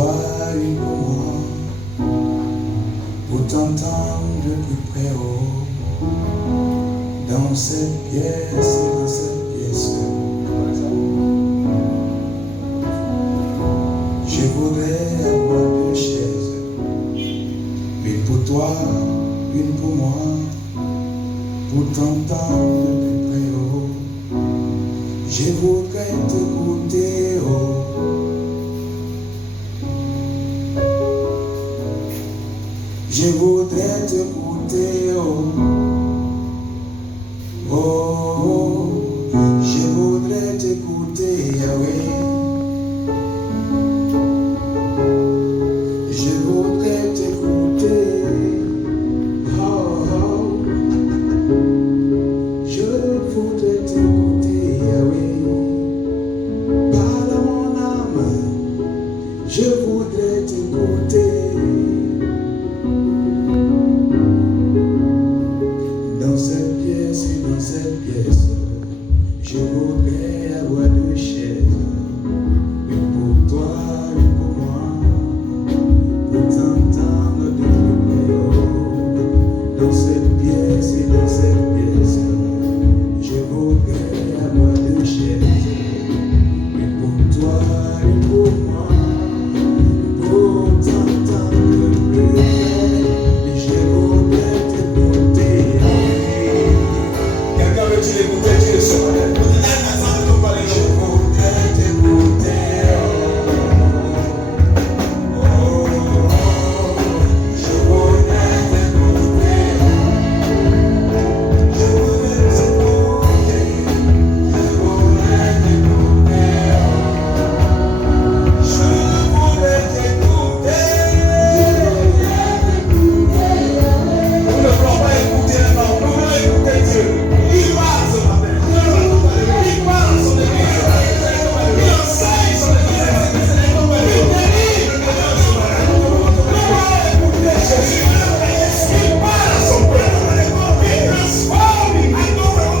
toi, une pour moi, pour t'entendre de plus près, oh, dans cette pièce, dans cette pièce. Je voudrais avoir deux chaises, une pour toi, une pour moi, pour t'entendre de plus près, oh. Je voudrais t'écouter, oh. Je voudrais t'écouter, oh. Oh, oh. Je voudrais t'écouter, Yahweh. Je voudrais t'écouter, oh, oh. Je voudrais t'écouter, Yahweh. Parle à mon âme, je voudrais t'écouter. Dans cette pièce, je voudrais avoir deux chaises, une pour toi, une pour moi, pour t'entendre de plus près, oh. Dans cette pièce, je voudrais avoir deux chaises, une pour toi, une pour moi, pour t'entendre de plus près, et je voudrais t'écouter. Quelqu'un veut t'écouter, Dieu ce matin. Je voudrais t'écouter. Oh, je voudrais t'écouter. Je voudrais t'écouter. Je voudrais t'écouter. Je voudrais t'écouter. Nous ne voulons pas écouter les gens, nous voulons écouter Dieu. Il parle ce matin. Il parle son église. Il enseigne son église. Il délivre les gens ce matin. Nous voulons écouter Jésus. Il parle à son peuple. Il transforme. Il adore.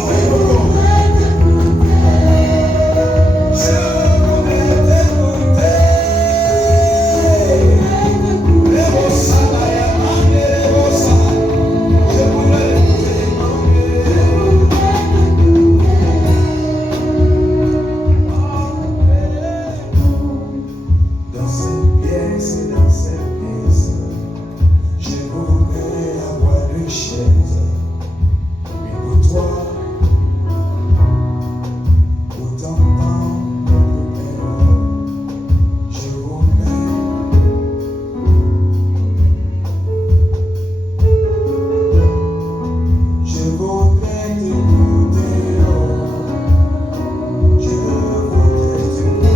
Je voudrais t'écouter. Je voudrais dans cette pièce, je voudrais avoir deux chaises, une pour toi, pour t'entendre de plus près, je voudrais t'écouter, oh. Je voudrais t'écouter,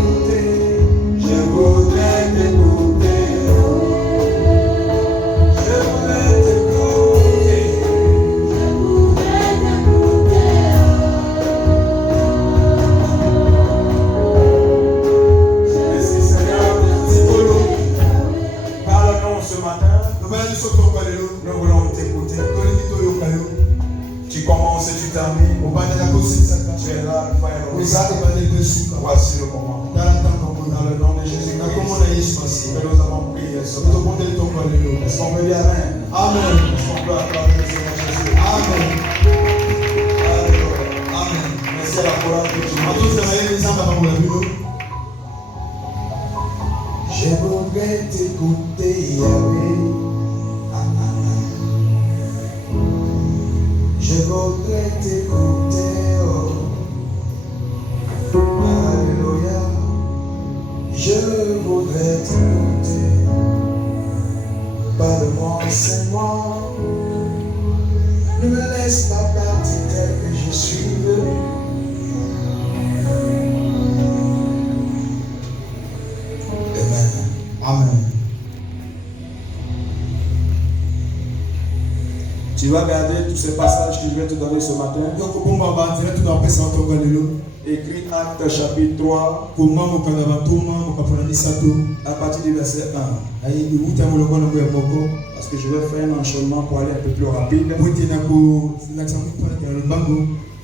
je voudrais t'écouter, oh. Je voudrais t'écouter, merci Seigneur, c'est pour nous. Parle-nous ce matin, nous voulons t'écouter. Tu commences et tu termines. Tu es là, le Père. Voici le moment. Dans le nom de Jésus-Christ, que nous avons prié ce matin. Est-ce qu'on peut dire Amen? Amen. Est-ce qu'on peut acclamer le Seigneur Jésus? Amen. Alléluia. Amen. Merci à la parole que tu m'as dit. Je voudrais t'écouter, Yahweh. Je voudrais t'écouter, oh. Alléluia. Je voudrais t'écouter. Parle-moi, enseigne-moi. Ne me laisse pas partir tel que je suis venu. Amen. Amen. Tu vas garder tous ces passages que je vais te donner ce matin. Écrit Actes chapitre 3, à partir du verset 1. Parce que je vais faire un enchaînement pour aller un peu plus rapide.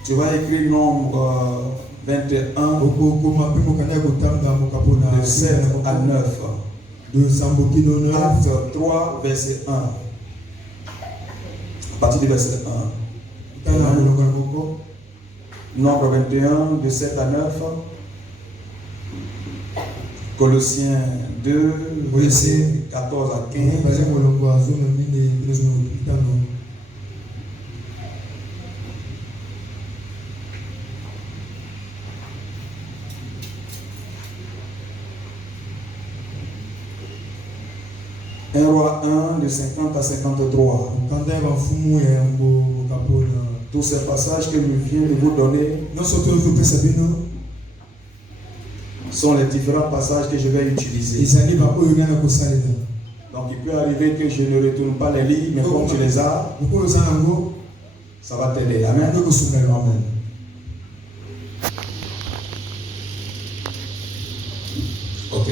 Tu vas écrire nombre 21, de 7 à 9. Acte 3, verset 1. À partir du verset 1. Nombre 21, de 7 à 9. Colossiens 2, verset 14 à 15. Un roi 1, de 50 à 53. Tous ces passages que je viens de vous donner sont les différents passages que je vais utiliser. Donc il peut arriver que je ne retourne pas les livres, mais comme tu les as, ça va t'aider. Amen. Ok.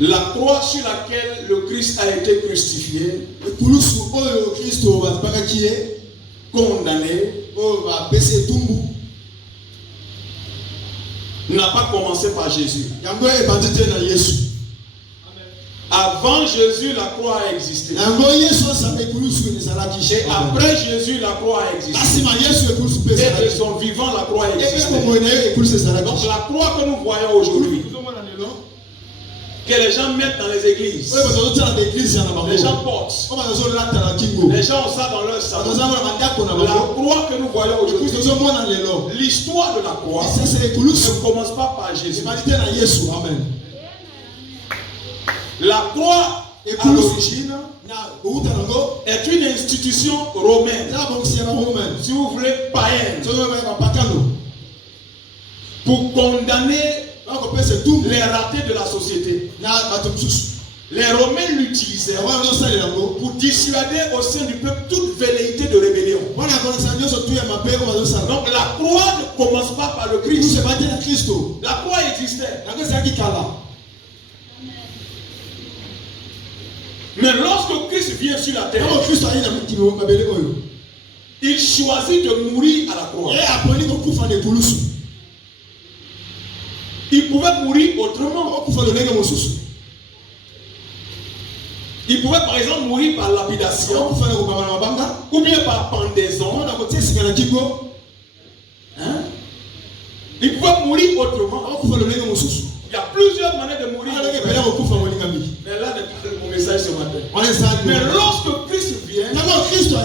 La croix sur laquelle le Christ a été crucifié, condamné, n'a pas commencé par Jésus. Avant Jésus, la croix a existé. Et après Jésus, la croix a existé. Et de son vivant, la croix a existé. Donc la croix que nous voyons aujourd'hui, que les gens mettent dans les églises, les gens portent, les gens ont ça dans leur salon. La croix que nous voyons aujourd'hui, l'histoire de la croix ne commence pas par Jésus. La croix, à l'origine, est une institution romaine, si vous voulez, païenne, pour condamner les ratés de la société. Les Romains l'utilisaient pour dissuader au sein du peuple toute velléité de rébellion. Donc la croix ne commence pas par le Christ. La croix existait. Mais lorsque Christ vient sur la terre, il choisit de mourir à la croix. Il pouvait mourir autrement. Il pouvait par exemple mourir par lapidation, ou bien par pendaison. Hein? Il pouvait mourir autrement. Il y a plusieurs manières de mourir. Mais là n'est pas mon message ce matin. Mais lorsque Christ vient,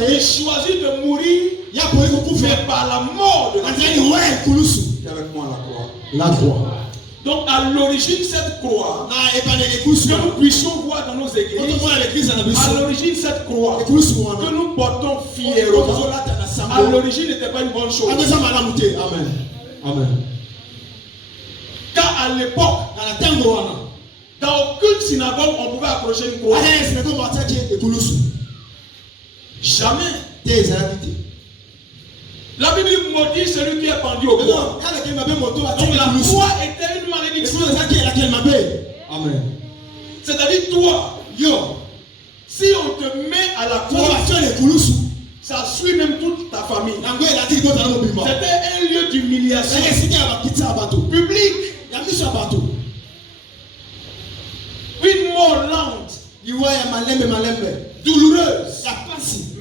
il choisit de mourir, mais par la mort de la croix. Avec moi la croix. Donc à l'origine cette croix, que nous puissions voir dans nos églises, à l'origine cette croix que nous portons fièrement, à l'origine n'était pas une bonne chose. Amen. Car à l'époque, dans aucune synagogue on pouvait approcher une croix. Jamais. La Bible maudit celui qui est pendu au bois. Donc la croix était une malédiction. Amen. C'est-à-dire toi, si on te met à la croix, ça suit même toute ta famille. C'était un lieu d'humiliation publique. Une mort lente, douloureuse,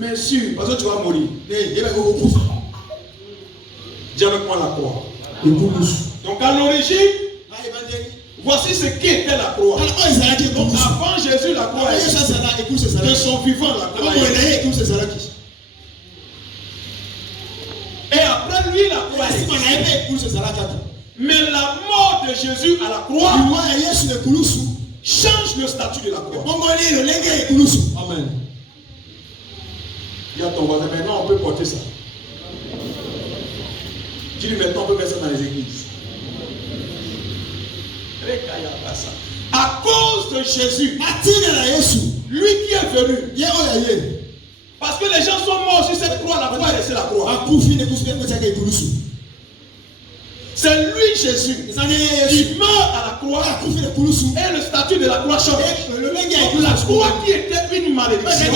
mais sûre, parce que tu vas mourir. Dis avec moi la croix. Donc à l'origine, voici ce qu'était la croix. Donc avant Jésus, la croix est de son vivant, la croix est. Et après lui, la croix est. Mais la mort de Jésus à la croix change le statut de la croix. Amen. Dis à ton voisin, maintenant on peut porter ça. Dis-lui maintenant, on peut mettre ça dans les églises. À cause de Jésus, lui qui est venu, parce que les gens sont morts sur cette croix, la croix est restée la croix. C'est lui Jésus qui meurt à la croix et le statut de la croix change. Donc la croix qui était une malédiction,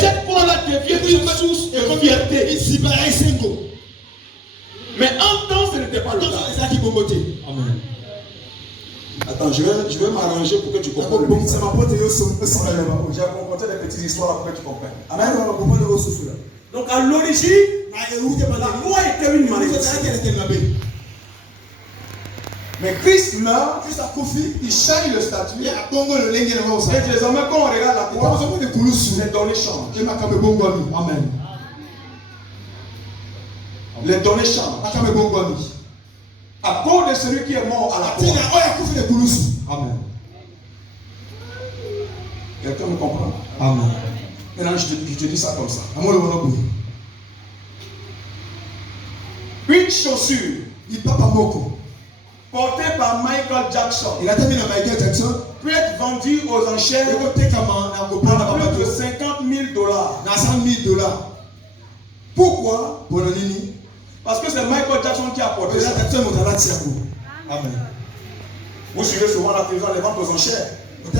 cette croix-là devient une source de fierté. Mais en temps, ce n'était pas le cas. Amen. Attends, je vais m'arranger pour que tu comprennes. C'est ma pote et aussi. J'ai raconté des petites histoires pour que tu comprennes. Amen. Donc à l'origine, la loi était une malédiction. Mais Christ meurt, il change le statut. Et désormais, quand on regarde la croix, les données changent. Amen. Les données changent. À cause de celui qui est mort à la croix. Amen. Quelqu'un me comprend? Amen. Maintenant, je te dis ça comme ça. Une chaussure portée par Michael Jackson peut être vendue aux enchères à plus de $50,000. Pourquoi? Parce que c'est Michael Jackson qui a porté ça. Amen. Vous suivez souvent la télévision, les ventes aux enchères. Donc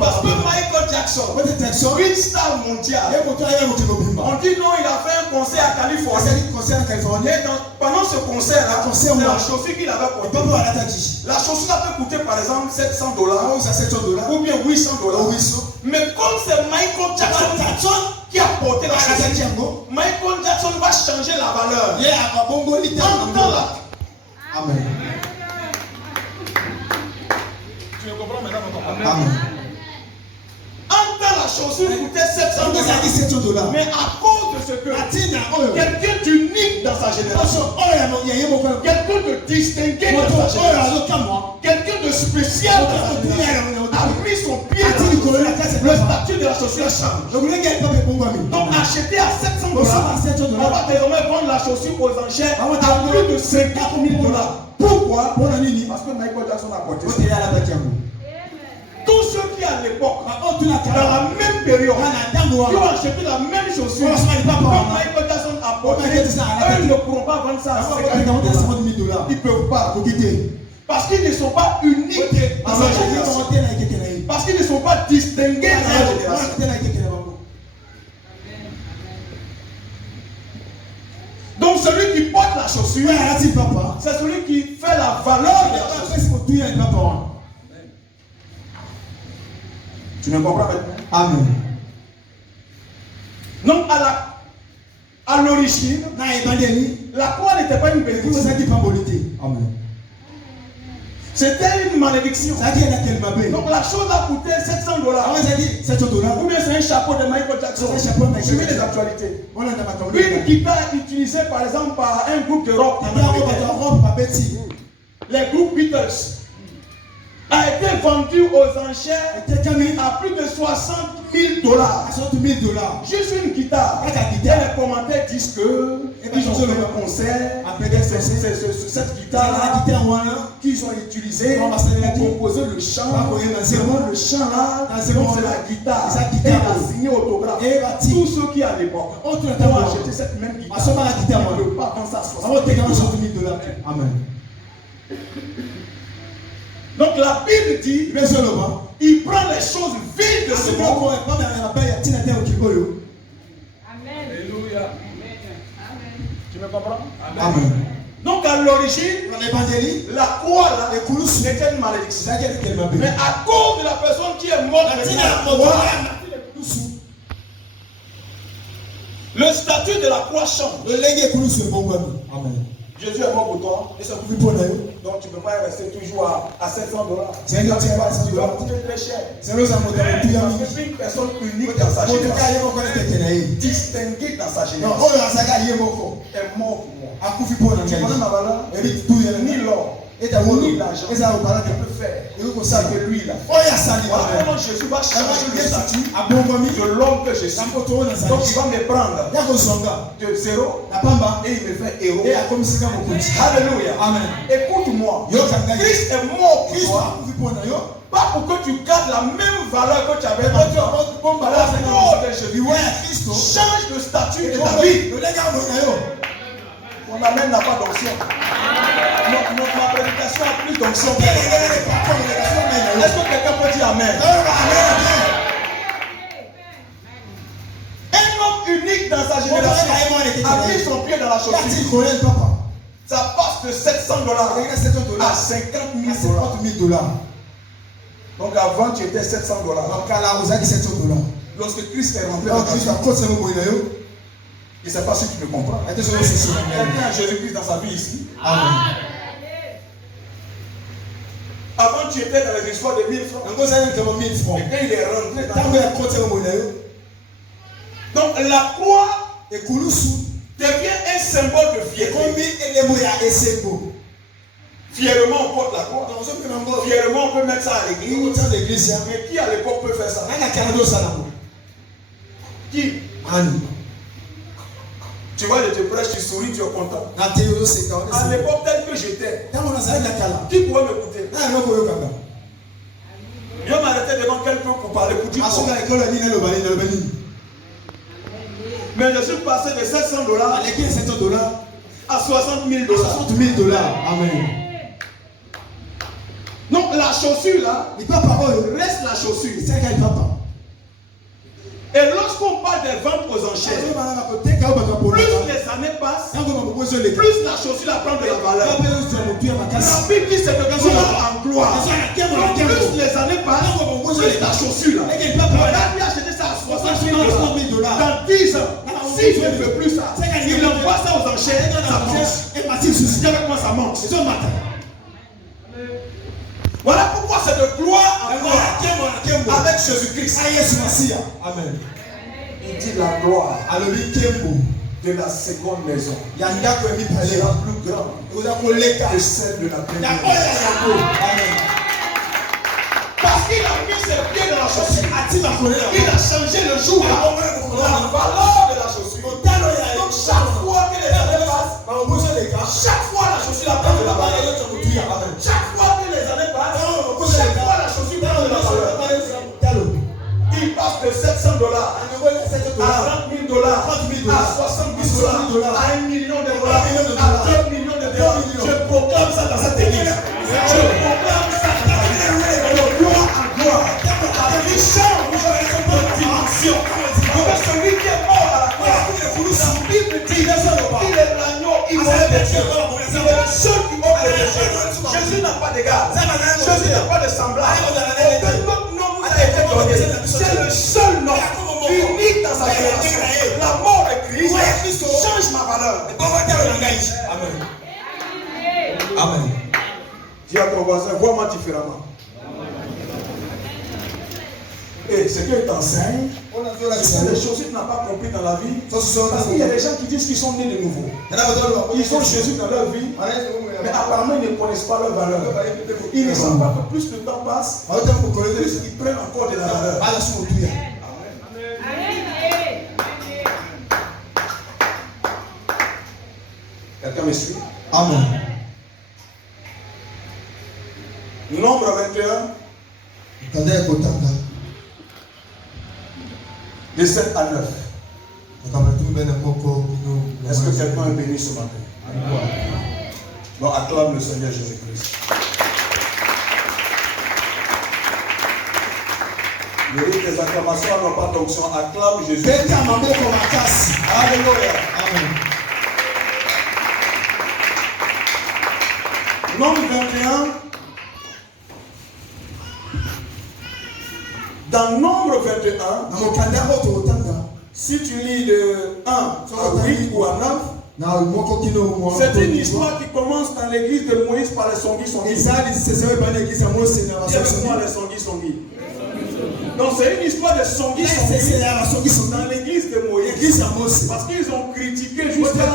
parce que Michael Jackson, une star mondiale, on dit non, il a fait un concert à Californie. Et pendant ce concert-là, c'est la chaussure qu'il avait portée. La chaussure a pu coûter par exemple $700 ou bien $800. Mais comme c'est Michael Jackson qui a porté la chaussure, Michael Jackson va changer la valeur. Amen. Tu me comprends maintenant? Amen. En temps, la chaussure coûtait $700. Mais à cause de ce que quelqu'un d'unique dans sa génération, quelqu'un de distingué dans sa génération, quelqu'un de spécial dans sa génération, a mis son pied dans le statut de la chaussure change. Donc acheter à $700, on va désormais vendre la chaussure aux enchères à plus de $50,000. Pourquoi? Parce que Michael Jackson a porté ça. Tous ceux qui à l'époque, dans la même période, qui ont acheté la même chaussure que Michael Jackson a porté, eux ne pourront pas vendre ça à $50,000. Ils ne peuvent pas. Parce qu'ils ne sont pas uniques dans leur génération. Parce qu'ils ne sont pas distingués dans leur génération. Donc celui qui porte la chaussure, c'est celui qui fait la valeur de la chaussure. Tu me comprends maintenant? Amen. Donc à l'origine, la croix n'était pas une bénédiction. Amen. C'était une malédiction. Donc la chose a coûté $700. Ou bien c'est un chapeau de Michael Jackson. Suivez les actualités. Une guitare utilisée par exemple par un groupe de rock. Les groupes Beatles a été vendue aux enchères à plus de $60,000. Juste une guitare. Et les commentaires disent que ils ont fait un concert avec cette guitare qu'ils ont utilisée pour composer le chant. Vraiment le chant là, c'est la guitare. Et il a signé autographe. Tous ceux qui à l'époque ont acheté cette même guitare, ils ne peuvent pas vendre ça à $60,000. Amen. Donc la Bible dit, il prend les choses vides de ce monde. Alléluia. Tu me comprends? Amen. Donc à l'origine, la croix là était une malédiction. Mais à cause de la personne qui est morte, le statut de la croix change. Amen. Jésus est mort pour toi. Et ça vous donc tu ne peux pas rester toujours à $700. C'est très cher. Parce que c'est une personne unique dans sa génération. Distinguée dans sa génération. Est mort pour moi. Tu connais ma valeur? Ni l'or, ni l'argent ne peut faire ça que lui là. Voilà comment Jésus va changer le statut de l'homme que je suis. Donc il va me prendre de zéro et il me fait héros. Alléluia. Amen. Écoute-moi. Christ est mort pour toi. Pas pour que tu gardes la même valeur que tu avais dans la mort de Jésus. Change le statut de ta vie. Mon amen n'a pas d'onction. Ma prédication a plus d'onction. Est-ce que quelqu'un peut dire amen? Un unique dans sa génération a mis son pied dans la chaussure. Ça passe de $700 à $50,000. Donc avant tu étais $700. Lorsque Christ est rentré dans ta vie, je ne sais pas si tu me comprends. Quelqu'un a Jésus-Christ dans sa vie ici. Amen. Avant tu étais dans les histoires de 1000 francs. Et quand il est rentré dans ta vie. Donc la croix devient un symbole de fierté. Fièrement on porte la croix. Fièrement on peut mettre ça à l'église. Mais qui à l'époque peut faire ça? Qui? Tu vois, je te prêche, tu souris, tu es content. À l'époque tel que j'étais, qui pouvait m'écouter? Je m'arrêtais devant quelqu'un pour parler, pour dire mais je suis passé de $700 à $60,000. Amen. Donc la chaussure là, reste la chaussure. Et lorsqu'on parle des ventes aux enchères, plus les années passent, plus la chaussure la prend de la valeur. La Bible dit c'est de gloire en gloire. Donc plus les années passent, plus la chaussure là. On a acheté ça à $60,000. Dans 10 ans, si je ne veux plus ça, il envoie ça aux enchères, ça monte. Si avec moi ça monte. Voilà pourquoi c'est de gloire en gloire avec Jésus-Christ. Amen. Il dit la gloire de la seconde maison sera plus grande que celle de la première maison. Parce qu'il a mis ses pieds dans la chaussure. Il a changé le jour, la valeur de la chaussure. Donc chaque fois que les années passent, chaque fois la chaussure la prend de la valeur. Chaque fois que les années passent, chaque fois la chaussure prend de la valeur. Il passe de $700 à $30,000, à $70,000, à $1 million, à $2 millions. Je proclame ça dans cette église. Je proclame ça de gloire en gloire. Il change de dimension. Celui qui est mort à la croix, la Bible dit qu'il est l'agneau immolé de Dieu. Il est le seul qui ôte les péchés. Jésus n'a pas d'égal. Jésus n'a pas de semblable. Aucun autre nom nous a été donné. C'est le seul nom unique dans sa génération. La mort de Christ change ma valeur. Amen. Amen. Dis à ton voisin, vois-moi différemment. Et ce qu'il t'enseigne, c'est des choses que tu n'as pas compris dans la vie. Parce qu'il y a des gens qui disent qu'ils sont nés de nouveau. Ils ont Jésus dans leur vie, mais apparemment ils ne connaissent pas leur valeur. Ils ne savent pas que plus le temps passe, plus ils prennent encore de la valeur. Quelqu'un me suit? Amen. Nombre 21. De 7 à 9. Est-ce que quelqu'un est béni ce matin? Bon, acclame le Seigneur Jésus-Christ. Le rythme des acclamations n'ont pas d'onction. Acclame Jésus-Christ. Alléluia. Amen. Nombre 21. Dans Nombre 21, si tu lis de 1 à 8 ou à 9, c'est une histoire qui commence dans l'église de Moïse par les Songhi-Songhi. Donc c'est une histoire de Songhi-Songhi dans l'église de Moïse. Parce qu'ils ont critiqué jusqu'à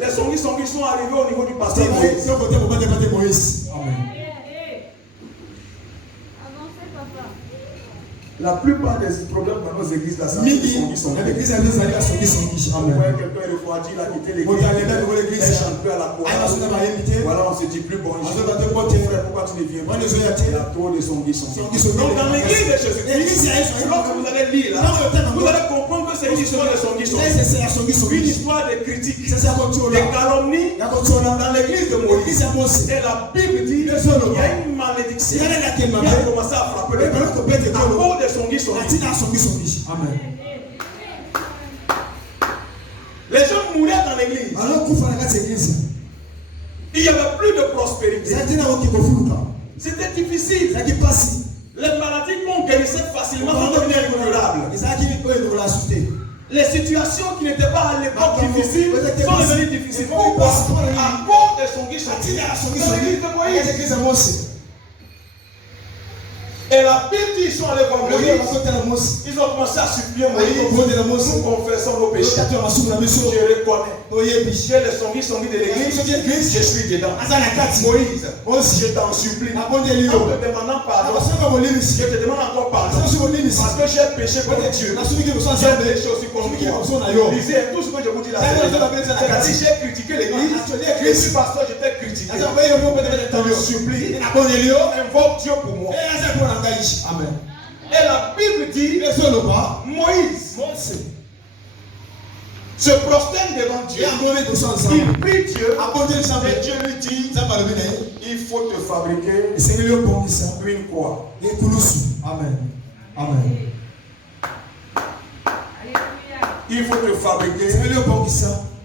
les Songhi-Songhi sont arrivés au niveau du pasteur Moïse. Amen. La plupart des problèmes dans nos églises, là, c'est Songhi-Songhi. Quelqu'un est refroidi, il a quitté l'église. Il chante plus à la chorale. Voilà, on se dit plus bon. Frère, pourquoi tu ne viens pas? Il y a trop de Songhi-Songhi. Donc dans l'église de Jésus-Christ, lorsque vous allez lire là, vous allez comprendre que c'est une histoire de Songhi-Songhi. Une histoire de critiques, de calomnies dans l'église de Moïse. Et la Bible dit qu'il y a une malédiction qui a commencé à frapper le peuple. À cause de Songhi-Songhi. Amen. l'église. Il n'y avait plus de prospérité. C'était difficile. Les maladies qu'on guérissait facilement sont devenues incurables. Les situations qui n'étaient pas à l'époque difficiles sont devenues difficiles. Pourquoi? À cause de son guichet. L'église de Moïse. Et la Bible dit, ils sont allés voir Moïse. Ils ont commencé à supplier Moïse. Nous confessons nos péchés. Je reconnais. J'ai le songi de l'église. Je suis dedans. Moïse, je t'en supplie. En te demandant pardon. Je te demande encore pardon. Parce que j'ai péché contre Dieu. J'ai péché aussi contre toi. Lisez tout ce que je vous dis là. C'est-à-dire, j'ai critiqué l'église. Je suis pasteur, je t'ai critiqué. Je te supplie. Invoque Dieu pour moi. Amen. Et la Bible dit, Moïse se prosterne devant Dieu. Il prie Dieu. Et Dieu lui dit, il faut te fabriquer une croix. Amen. Amen. Il faut te fabriquer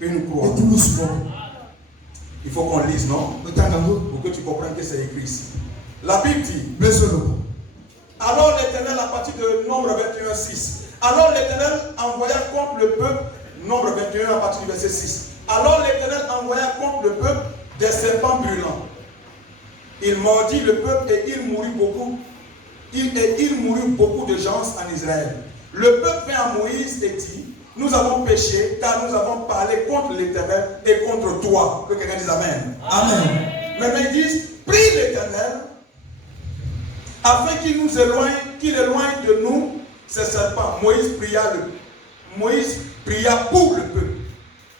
une croix. Il faut qu'on lise, non? Pour que tu comprennes que c'est écrit ici. La Bible dit, alors l'Éternel, à partir de Nombre 21, 6. Alors l'Éternel envoya contre le peuple, Nombre 21 à partir du verset 6. Alors l'Éternel envoya contre le peuple des serpents brûlants. Il mordit le peuple et il mourut beaucoup. Il mourut beaucoup de gens en Israël. Le peuple vint à Moïse et dit, nous avons péché car nous avons parlé contre l'Éternel et contre toi. Que quelqu'un dise Amen. Amen. Maintenant ils disent, prie l'Éternel afin qu'il nous éloigne, qu'il éloigne de nous ces serpents. Moïse pria pour le peuple.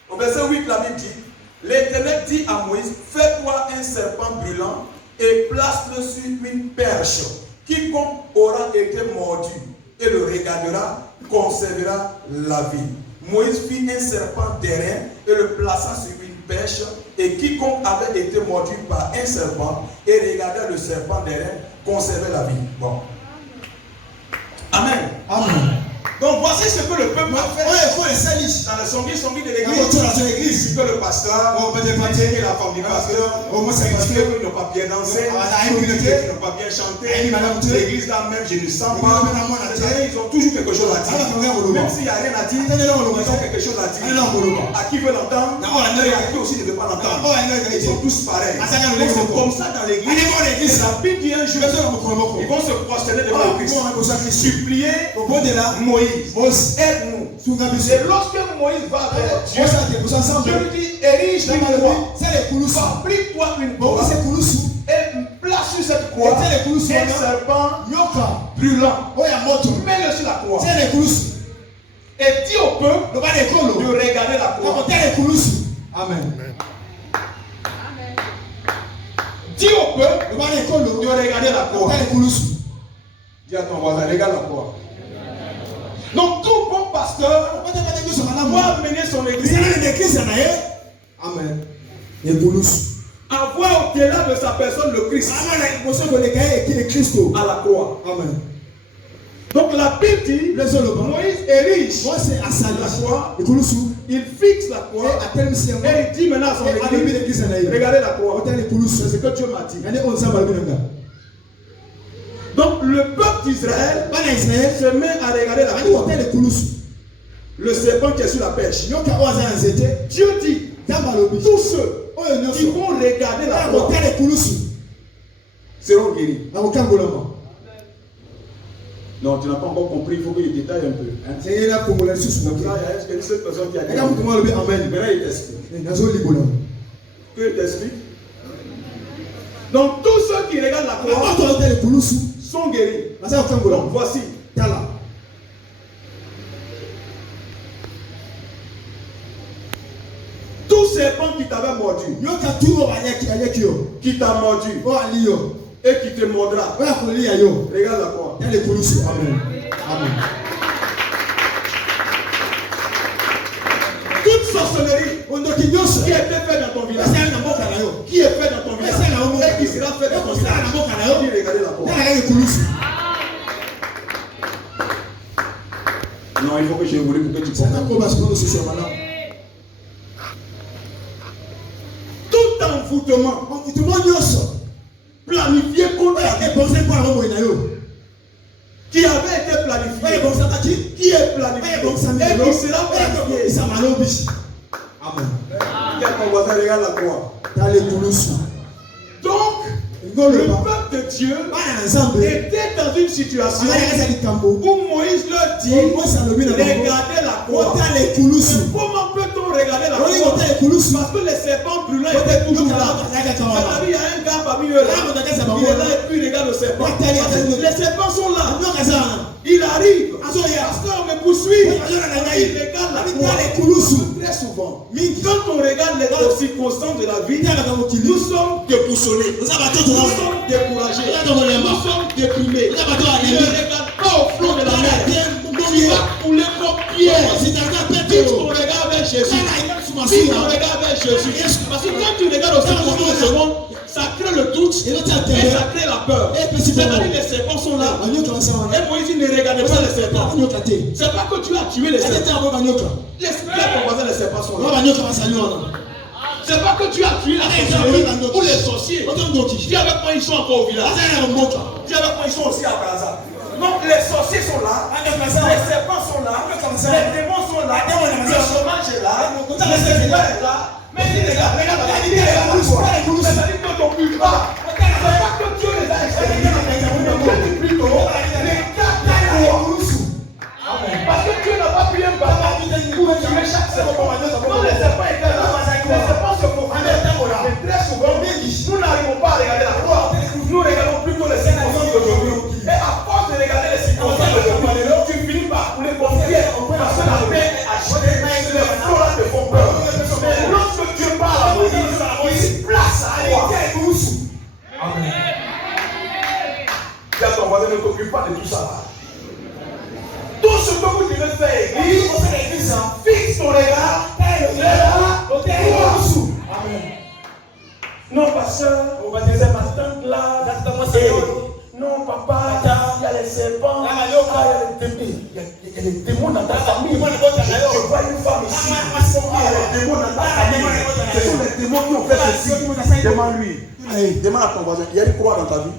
Au verset 8, la Bible dit, l'Éternel dit à Moïse, fais-toi un serpent brûlant et place-le sur une perche. Quiconque aura été mordu et le regardera, conservera la vie. Moïse fit un serpent d'airain et le plaça sur une perche, et quiconque avait été mordu par un serpent et regardait le serpent d'airain, conservait la vie. Bon. Amen. Amen. Donc voici ce que le peuple a fait dans le songi de l'église. Que le pasteur, et la femme du pasteur, ils n'ont pas bien dansé, ils n'ont pas bien chanté. L'église là même, je ne sens pas. Ils ont toujours quelque chose à dire. Même s'il n'y a rien à dire, ils ont quelque chose à dire. À qui veut l'entendre et à qui aussi ne veut pas l'entendre. Ils sont tous pareils. C'est comme ça dans l'église. La Bible dit un jour, ils vont se prosterner devant le Christ, supplier Moïse. Aide-nous. Et lorsque Moïse va vers Dieu, Dieu lui dit, érige une croix. Fabrique-toi une croix et place sur cette croix un serpent brûlant. Mets-le sur la croix. Et dis au peuple de regarder la croix. Amen. Dis au peuple de regarder la croix. Dis à ton voisin, regarde la croix. Donc tout bon pasteur doit mener son église. Amen. Avoir au-delà de sa personne le Christ. À la croix. Amen. Donc la Bible dit, Moïse érige la croix, il fixe la croix et il dit maintenant à son église, regardez la croix. C'est ce que Dieu m'a dit. Donc le peuple d'Israël se met à regarder la croix. Le serpent qui est sur la perche. Dieu dit, tous ceux qui vont regarder la croix seront guéris. Non, tu n'as pas encore compris, il faut que je détaille un peu. Il y a une seule personne qui a dit Amen. Maintenant il t'explique. Que il t'explique. Donc tous ceux qui regardent la croix sont guéris. Donc voici. Tout serpent qui t'avait mordu, qui t'a mordu et qui te mordra, regarde la croix. Amen. Amen. Toute sorcellerie qui est faite dans ton village, qui est faite dans ton village et qui sera faite dans ton village, regardez la croix. Non, il faut que je vous pour que tu comprennes. envoûtement planifié contre la qui avait été planifié, qui est planifié, et qui sera planifié. Amen. Quel ton voisin regarde la croix. Donc, le peuple de Dieu était dans une situation où Moïse leur dit regardez la croix. Comment peut-on regarder la croix? Parce que les serpents brûlants étaient toujours là. C'est-à-dire, il y a un gars parmi eux là. Il est là et puis il regarde le serpent. Les serpents sont là. Il arrive. Parce qu'on me poursuit. Il regarde la croix. Très souvent, quand on regarde les circonstances de la vie, nous sommes déboussolés. Nous sommes découragés. Nous sommes déprimés. Ne regarde pas au fond de la mer. Tu vas couler comme Pierre. Si ton regard vers Jésus. Si ton regard vers Jésus. Parce que quand tu regardes aussi autour de ce monde, ça crée le doute et ça crée la peur. C'est-à-dire les serpents sont là. Et Moïse ne regardait pas les serpents. C'est pas que tu as tué les serpents. Les serpents sont là. C'est pas que tu as tué la sorcellerie ou les sorciers. Dis avec moi, ils sont encore au village. Dis avec moi, ils sont aussi à Gaza. Donc les sorciers sont là, les serpents sont là, les démons sont là, le chômage est là, le séminaire est là. Mais il regarde, c'est-à-dire que ton plus bas, c'est pas que Dieu les a exterminés, plutôt parce que Dieu n'a pas pu un bâtard pour tuer chaque serpent. Quand les serpents étaient là, les serpents se promenaient. Et très souvent, nous n'arrivons pas à regarder la croix. Nous regardons plutôt les circonstances d'aujourd'hui. Et à force de regarder les circonstances d'aujourd'hui, tu finis par couler comme Pierre. Parce que la paix est agitée. Les flots là te font peur. Mais lorsque Dieu parle à Moïse place à toi. Amen. Dis à ton voisin, ne t'occupe pas de tout ça là. Tout ce que vous devez faire, église, fixe ton regard, Amen. Non, pasteur, on va dire ma tante là, non, papa, il y a les serpents, il y a les démons dans ta famille. Je vois une femme ici, il y a les démons dans ta famille. Ce sont les démons qui ont fait ceci. Demande-lui, demande à ton voisin, il y a une croix dans ta vie.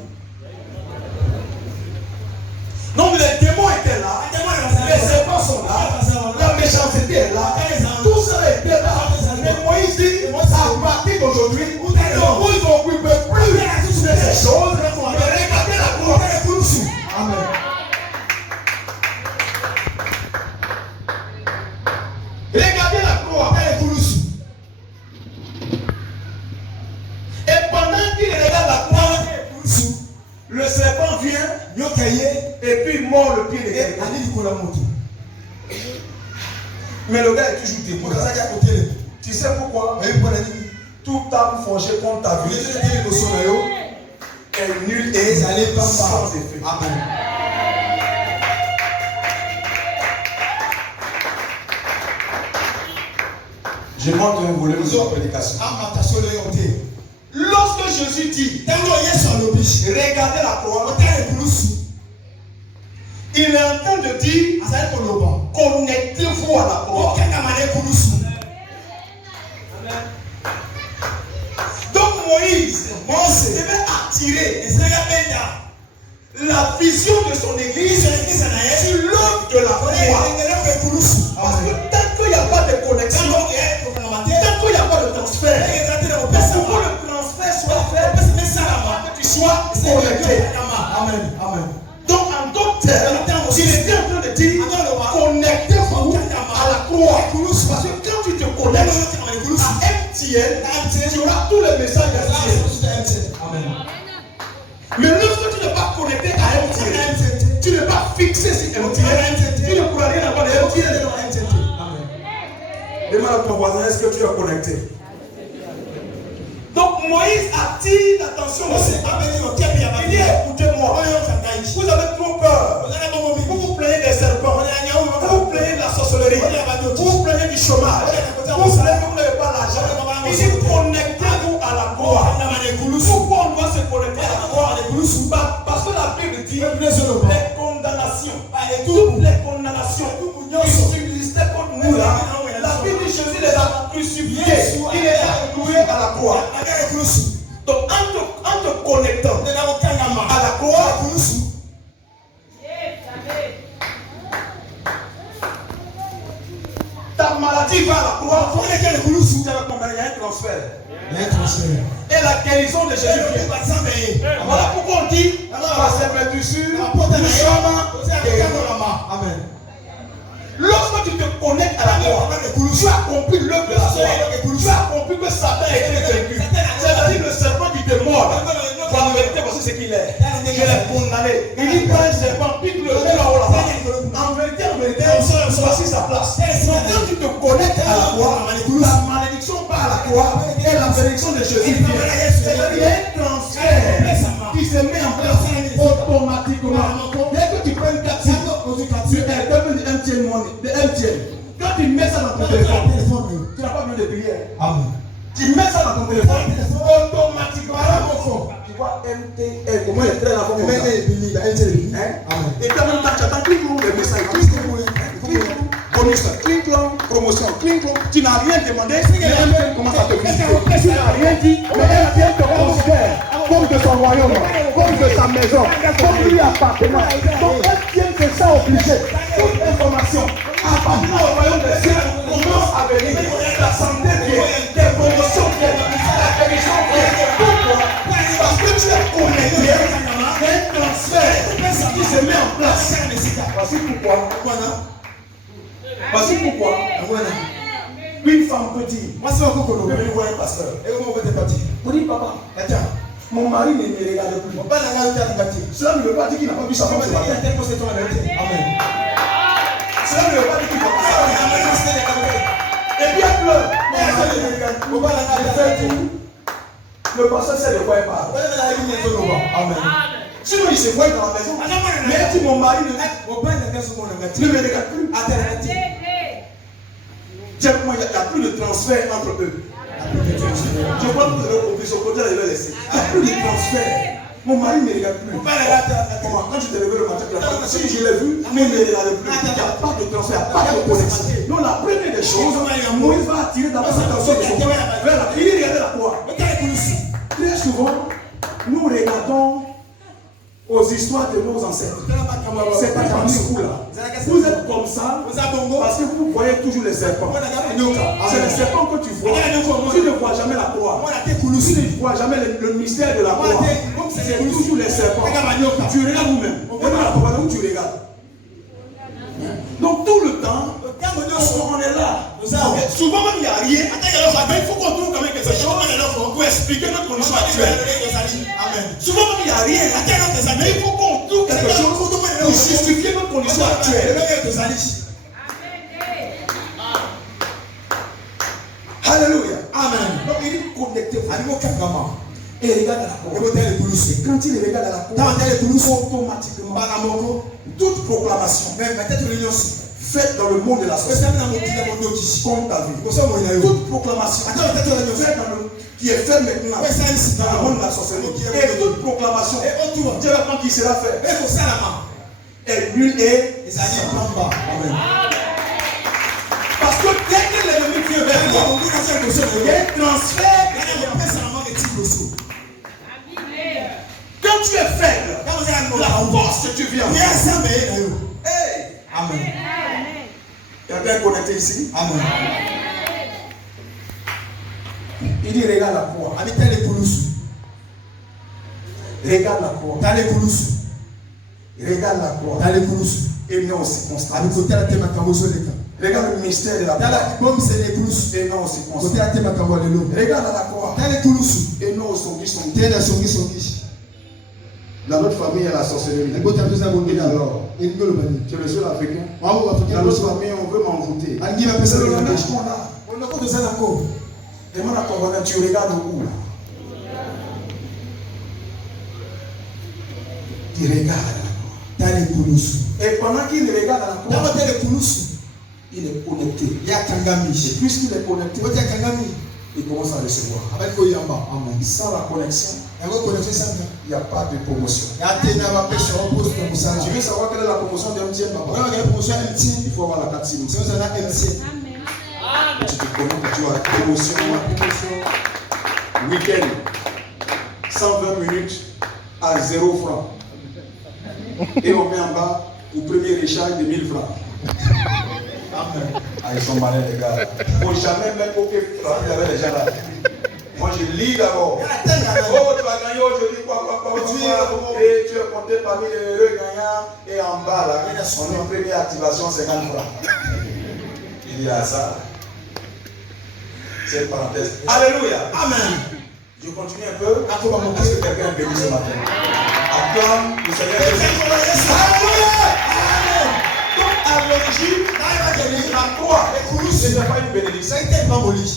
Donc les démons étaient là, les serpents sont là, la méchanceté est là, tout ça était là. Mais Moïse dit, à partir d'aujourd'hui, vous ne vous occupez plus de ces choses, mais regardez la croix. Amen. Regardez la croix. Et pendant qu'il regarde la croix, le serpent vient, et puis mord le pied de quelqu'un. Mais le gars est toujours debout. Tu sais pourquoi? Toute arme forgée contre ta vie est nulle et sans effet. Amen. Je montre un volet de sa prédication. Lorsque Jésus dit, regardez la croix, il est en train de dire, connectez-vous à la croix. Donc Moïse devait attirer la vision de son église sur l'œuvre de la croix. Parce que tant qu'il n'y a pas de connexion, tant qu'il n'y a pas de transfert, pour que le transfert soit fait, que tu sois connecté. Amen. Amen. Donc en d'autres termes, il était en train de dire, connectez-vous à la croix. Parce que quand tu te connectes à MTN, tu auras tous les messages d'MTN. Amen. Mais lorsque tu n'es pas connecté à MTN, tu n'es pas fixé sur MTN, tu ne pourras rien avoir de MTN. Demande à ton voisin, est-ce que tu es connecté? Donc Moïse attire l'attention. Il dit, écoutez-moi, vous avez trop peur. Vous vous plaignez des serpents, vous vous plaignez de la sorcellerie, vous vous plaignez du chômage, vous vous plaignez que vous n'avez pas l'argent. Il dit, connectez-vous à la croix. Pourquoi on doit se connecter à la croix? Parce que la Bible dit, les condamnations, toutes les condamnations qui existaient contre nous là, la Bible dit, Jésus les a crucifiés, il les a cloués à la croix. connectant à la croix, ta maladie va à la croix, il y a un transfert. Et la guérison de Jésus vient. Voilà pourquoi on dit, par ses blessures, nous sommes guéris. Amen. Lorsque tu te connectes à la croix, tu as compris l'œuvre de la croix. Tu as compris que Satan a été vaincu. C'est-à-dire le serpent qui te mord. En vérité, voici ce qu'il est. Je l'ai condamné. Il dit pas un serpent, pique-le. En vérité, voici sa place. Donc quand tu te connectes à la croix, la malédiction part à la croix et la bénédiction de Jésus vient. C'est-à-dire qu'il y a un transfert qui se met en place automatiquement. Dès que tu prends une carte, tu quand tu mets ça dans ton téléphone, tu n'as pas besoin de prière. Amen. Tu mets ça dans ton téléphone, automatiquement, tu vois MTL, comment il est très là-bas. Et puis en même temps, tu attends clic le message. Bonus, clic promotion, clic. Tu n'as rien demandé, mais comment ça te fait? Tu n'as rien dit, mais elle vient te considérer comme de son royaume, comme de sa maison, comme lui appartenant. Donc elle vient de ça obligé. Toute information. Appartenant au royaume des cieux, commence à venir. La santé vient, les promotions viennent, la guérison vient. Pourquoi? Parce que tu es connecté à un transfert qui se met en place. Voici pourquoi. Voici pourquoi. Une femme peut dire, moi c'est un peu qu'on veut voir un pasteur. Et comment vous êtes parti? Vous dites, papa, attends, mon mari ne me regarde plus. Cela ne veut pas dire qu'il n'a pas vu sa femme ce matin. Amen. Cela ne veut pas dire qu'il n'a pas vu sa femme. Et bien pleure. Le pasteur sait de quoi il parle. Amen. Sinon il se voit dans la maison. Mais si mon mari ne me regarde plus, il n'y a plus de transfert entre eux. Je crois que vous avez compris, ce côté-là, je vais laisser. Il n'y a plus de transfert. Mon mari ne me regarde plus. Quand je te réveille le matin, si je l'ai vu, il ne me regarde plus. Il n'y a pas de transfert, pas de connexion. Donc la première des choses, Moïse va attirer d'abord cette attention vers la prière. Il regarde la croix. Très souvent, nous regardons aux histoires de nos ancêtres. C'est pas comme vous là. Vous êtes comme ça parce que vous voyez toujours les serpents. C'est les serpents que tu vois. Tu ne vois jamais la croix. Tu ne vois jamais le mystère de la croix. C'est toujours les serpents. Tu regardes vous-même. Où tu regardes. Donc tout le temps, on est là. Souvent même il n'y a rien. Il faut qu'on trouve quand même quelque chose pour expliquer notre condition actuelle. Souvent même il n'y a rien. Mais il faut qu'on trouve quelque chose pour justifier notre condition actuelle. Alléluia. Amen. Donc il est connecté. Et il regarde à la croix. Et quand il regarde à la croix, automatiquement, toute proclamation faite dans le monde de la société compte ta vie. Toute proclamation qui est faite maintenant dans le monde de la société, et toute proclamation, Dieu va prendre qui sera fait. Et nul est Amen. Parce que dès que l'ennemi vient vers toi, il y a un transfert. Quand tu es faible, la force que tu viens. Hey. Amen. Quelqu'un connecté ici? Amen. Il dit regarde la croix. Regarde la croix. Regarde la croix. Et non aux circonstances. Regarde le mystère de la croix. Et non aux circonstances. Regarde la croix. Et non aux songi. Dans notre famille, il y a la sorcellerie. Et alors, tu es le seul africain. Dans notre famille, on veut m'envoûter. C'est le langage qu'on a. Et moi, tu regardes où? Tu regardes à la croix. Et pendant qu'il regarde à la croix, il est connecté. Et puisqu'il est connecté, il commence à recevoir. Sans la connexion, il n'y a pas de promotion. Tu veux savoir quelle est la promotion de MTN, papa? Il faut avoir la carte SIM. Tu te connais que tu as la promotion week-end. 120 minutes à 0 francs. Et on met en bas au premier échange de 1000 francs. Ah, ils sont malins les gars. Il ne faut jamais mettre au pied avec les gens là. Moi je lis d'abord. Oh, tu as gagné aujourd'hui, quoi. Et tu es compté parmi les heureux gagnants. Et en bas là, on met première activation 50 francs. Il dit à ça. C'est une parenthèse. Alléluia. Amen. Je continue un peu. Est-ce que quelqu'un est béni ce matin? Acclame le Seigneur Jésus. Alléluia. Amen. Donc à l'origine, la croix, ce n'est pas une bénédiction.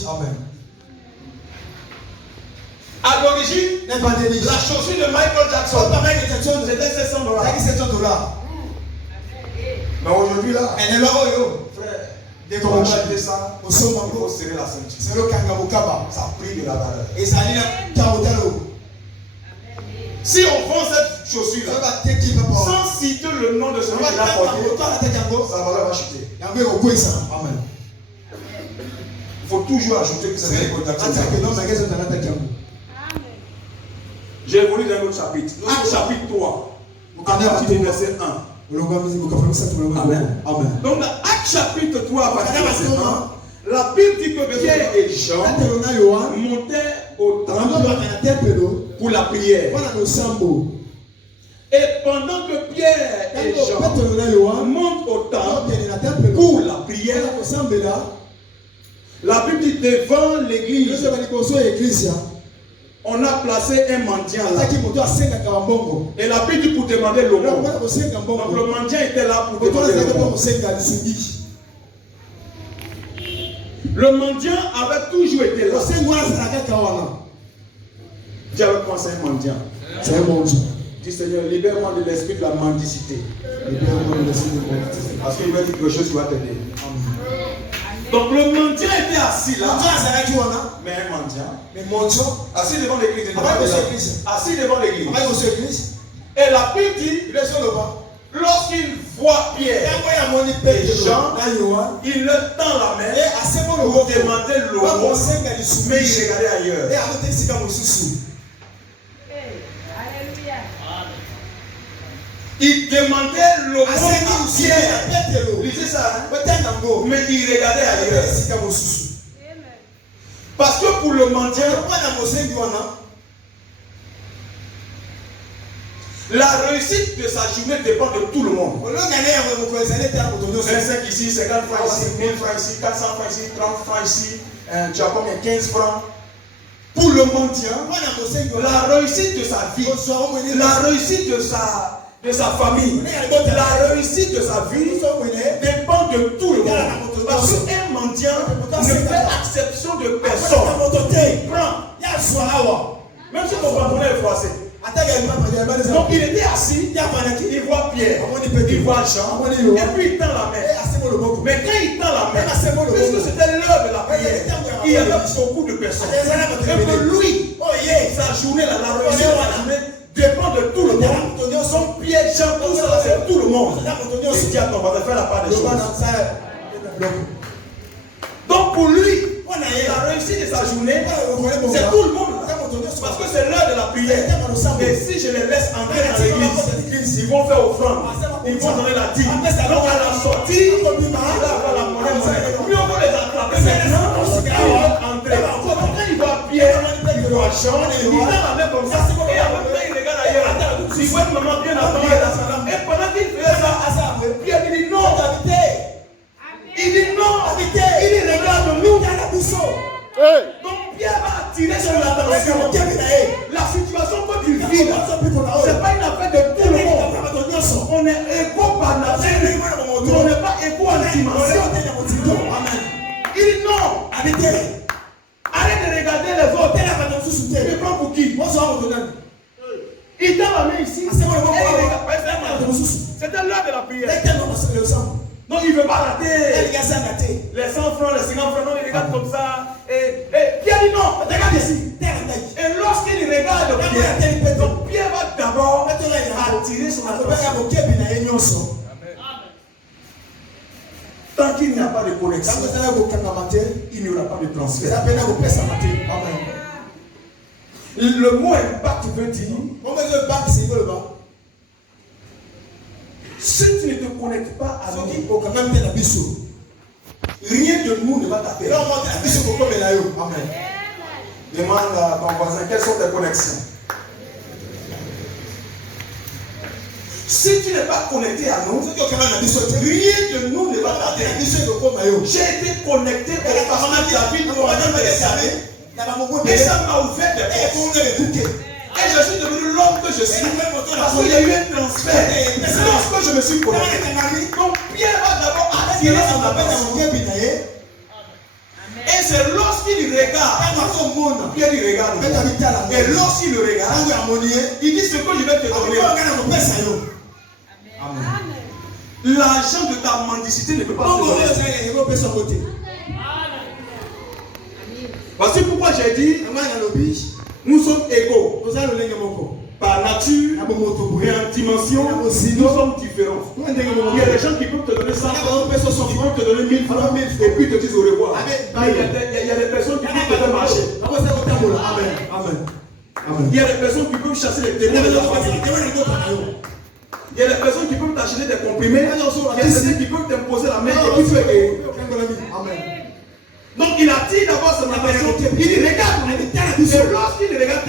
Amen. À l'origine, la chaussure de Michael Jackson, c'était 700 $. Mais aujourd'hui là, frère, dès qu'on va acheter ça, il faut serrer la ceinture. Ça a pris de la valeur. Si on vend cette chaussure là, sans citer le nom de celui qui l'a porté, sa valeur va chuter. Amen. Il faut toujours ajouter que c'est Michael Jackson. J'ai évolué dans un autre chapitre. Acte chapitre 3. À partir du verset 1. Amen. Amen. Donc, dans Acte chapitre 3, à partir du verset 1, la Bible dit que Pierre et Jean montaient au temple pour la prière. Et pendant que Pierre et Jean montent au temple pour la prière, la Bible dit devant l'église, on a placé un mendiant là. Et la Bible dit pour demander l'aumône. Donc le mendiant était là pour demander l'aumône. Le mendiant avait toujours été là. Dieu avait pensé un mendiant. C'est un mendiant. Dis Seigneur, libère-moi de l'esprit de la mendicité. Parce qu'il va dire quelque chose qui va t'aider. Donc le mendiant était assis là. Mais un mendiant. Assis devant l'église. Assis devant l'église. Et la Bible dit, lorsqu'il voit Pierre et Jean, il leur tend la main pour demander l'aumône, mais il regardait ailleurs. Il demandait l'aumône à Pierre. Lisez ça. Mais il regardait ailleurs. Parce que pour le mendiant, la réussite de sa journée dépend de tout le monde. 25 ici, 50 francs ici, 1000 francs ici, 400 francs ici, 30 francs ici, tu as combien? 15 francs. Pour le mendiant, la réussite de sa vie, la réussite de sa famille, la réussite de sa vie dépend de tout le monde. Parce qu'un mendiant ne fait exception de personne. Il prend. Même si ton patron est froissé. Donc il était assis, il voit Pierre, il voit Jean, et puis il tend la main. Mais quand il tend la main, puisque c'était l'heure de la prière, il y avait beaucoup de personnes. Et que lui, sa journée, la réussite de la journée dépend de tout le monde. Son Pierre, Jean, tout ça, c'est tout le monde. Et dit à ton voisin, fais la part des choses. Donc pour lui, la réussite de sa journée, c'est tout le monde. Parce que c'est l'heure de la prière. Et si je les laisse entrer dans l'église, ils vont faire offrande. Ils vont donner la dîme. Donc à la sortie, il va avoir la monnaie. Mieux on va les attraper maintenant. Ils vont entrer. Quand il voit Pierre, il voit Jean, il tend la main comme ça. Et après il regarde ailleurs. Il voit une maman bien habillée. Et pendant qu'il fait ça, Pierre dit non. Il dit non. Il regarde nous. Donc Pierre va attirer sur l'attention. La situation que tu vis, ce n'est pas une affaire de tout le monde. On est égaux par nature, mais on n'est pas égaux en dimension. Il dit non. Arrête de regarder les autres. Tu prends pour qui? Il tend la main ici. C'était l'heure de la prière. Donc il ne veut pas rater les 100 francs, les 50 francs. Non, il regarde comme ça. Et Pierre dit non, regarde ici. Et lorsqu'il regarde Pierre, donc Pierre va d'abord attirer son attention. Tant qu'il n'y a pas de connexion, il n'y aura pas de transfert. Le mot impact veut dire si tu ne te connectes pas à nous, rien de nous ne va t'appeler. Amen. Demande à ton voisin quelles sont tes connexions. Si tu n'es pas connecté à nous, rien de nous ne va t'appeler. J'ai été connecté au parlement de David pendant des années. Et ça m'a ouvert des portes. Et je suis devenu l'homme que je suis. Parce qu'il y a eu un transfert. C'est lorsque je me suis connecté. Donc Pierre va d'abord attirer son attention. Et c'est lorsqu'il regarde. Pierre il regarde. Et lorsqu'il le regarde, il dit ce que je vais te donner. Amen. L'argent de ta mendicité ne peut pas se donner. Voici pourquoi j'ai dit nous sommes égaux. Par nature et en dimension, nous sommes différents. Il y a des gens qui peuvent te donner 100 francs, qui peuvent te donner 1000 francs et puis te disent au revoir. Il y a des personnes qui peuvent te faire marcher. Amen. Il y a des personnes qui peuvent chasser les témoins de la famille. Il y a des personnes qui peuvent t'acheter des comprimés. Il y a des personnes qui peuvent t'imposer la main et puis tu es Amen. Donc il attire d'abord son attention. Il dit regarde. Et lorsqu'il regarde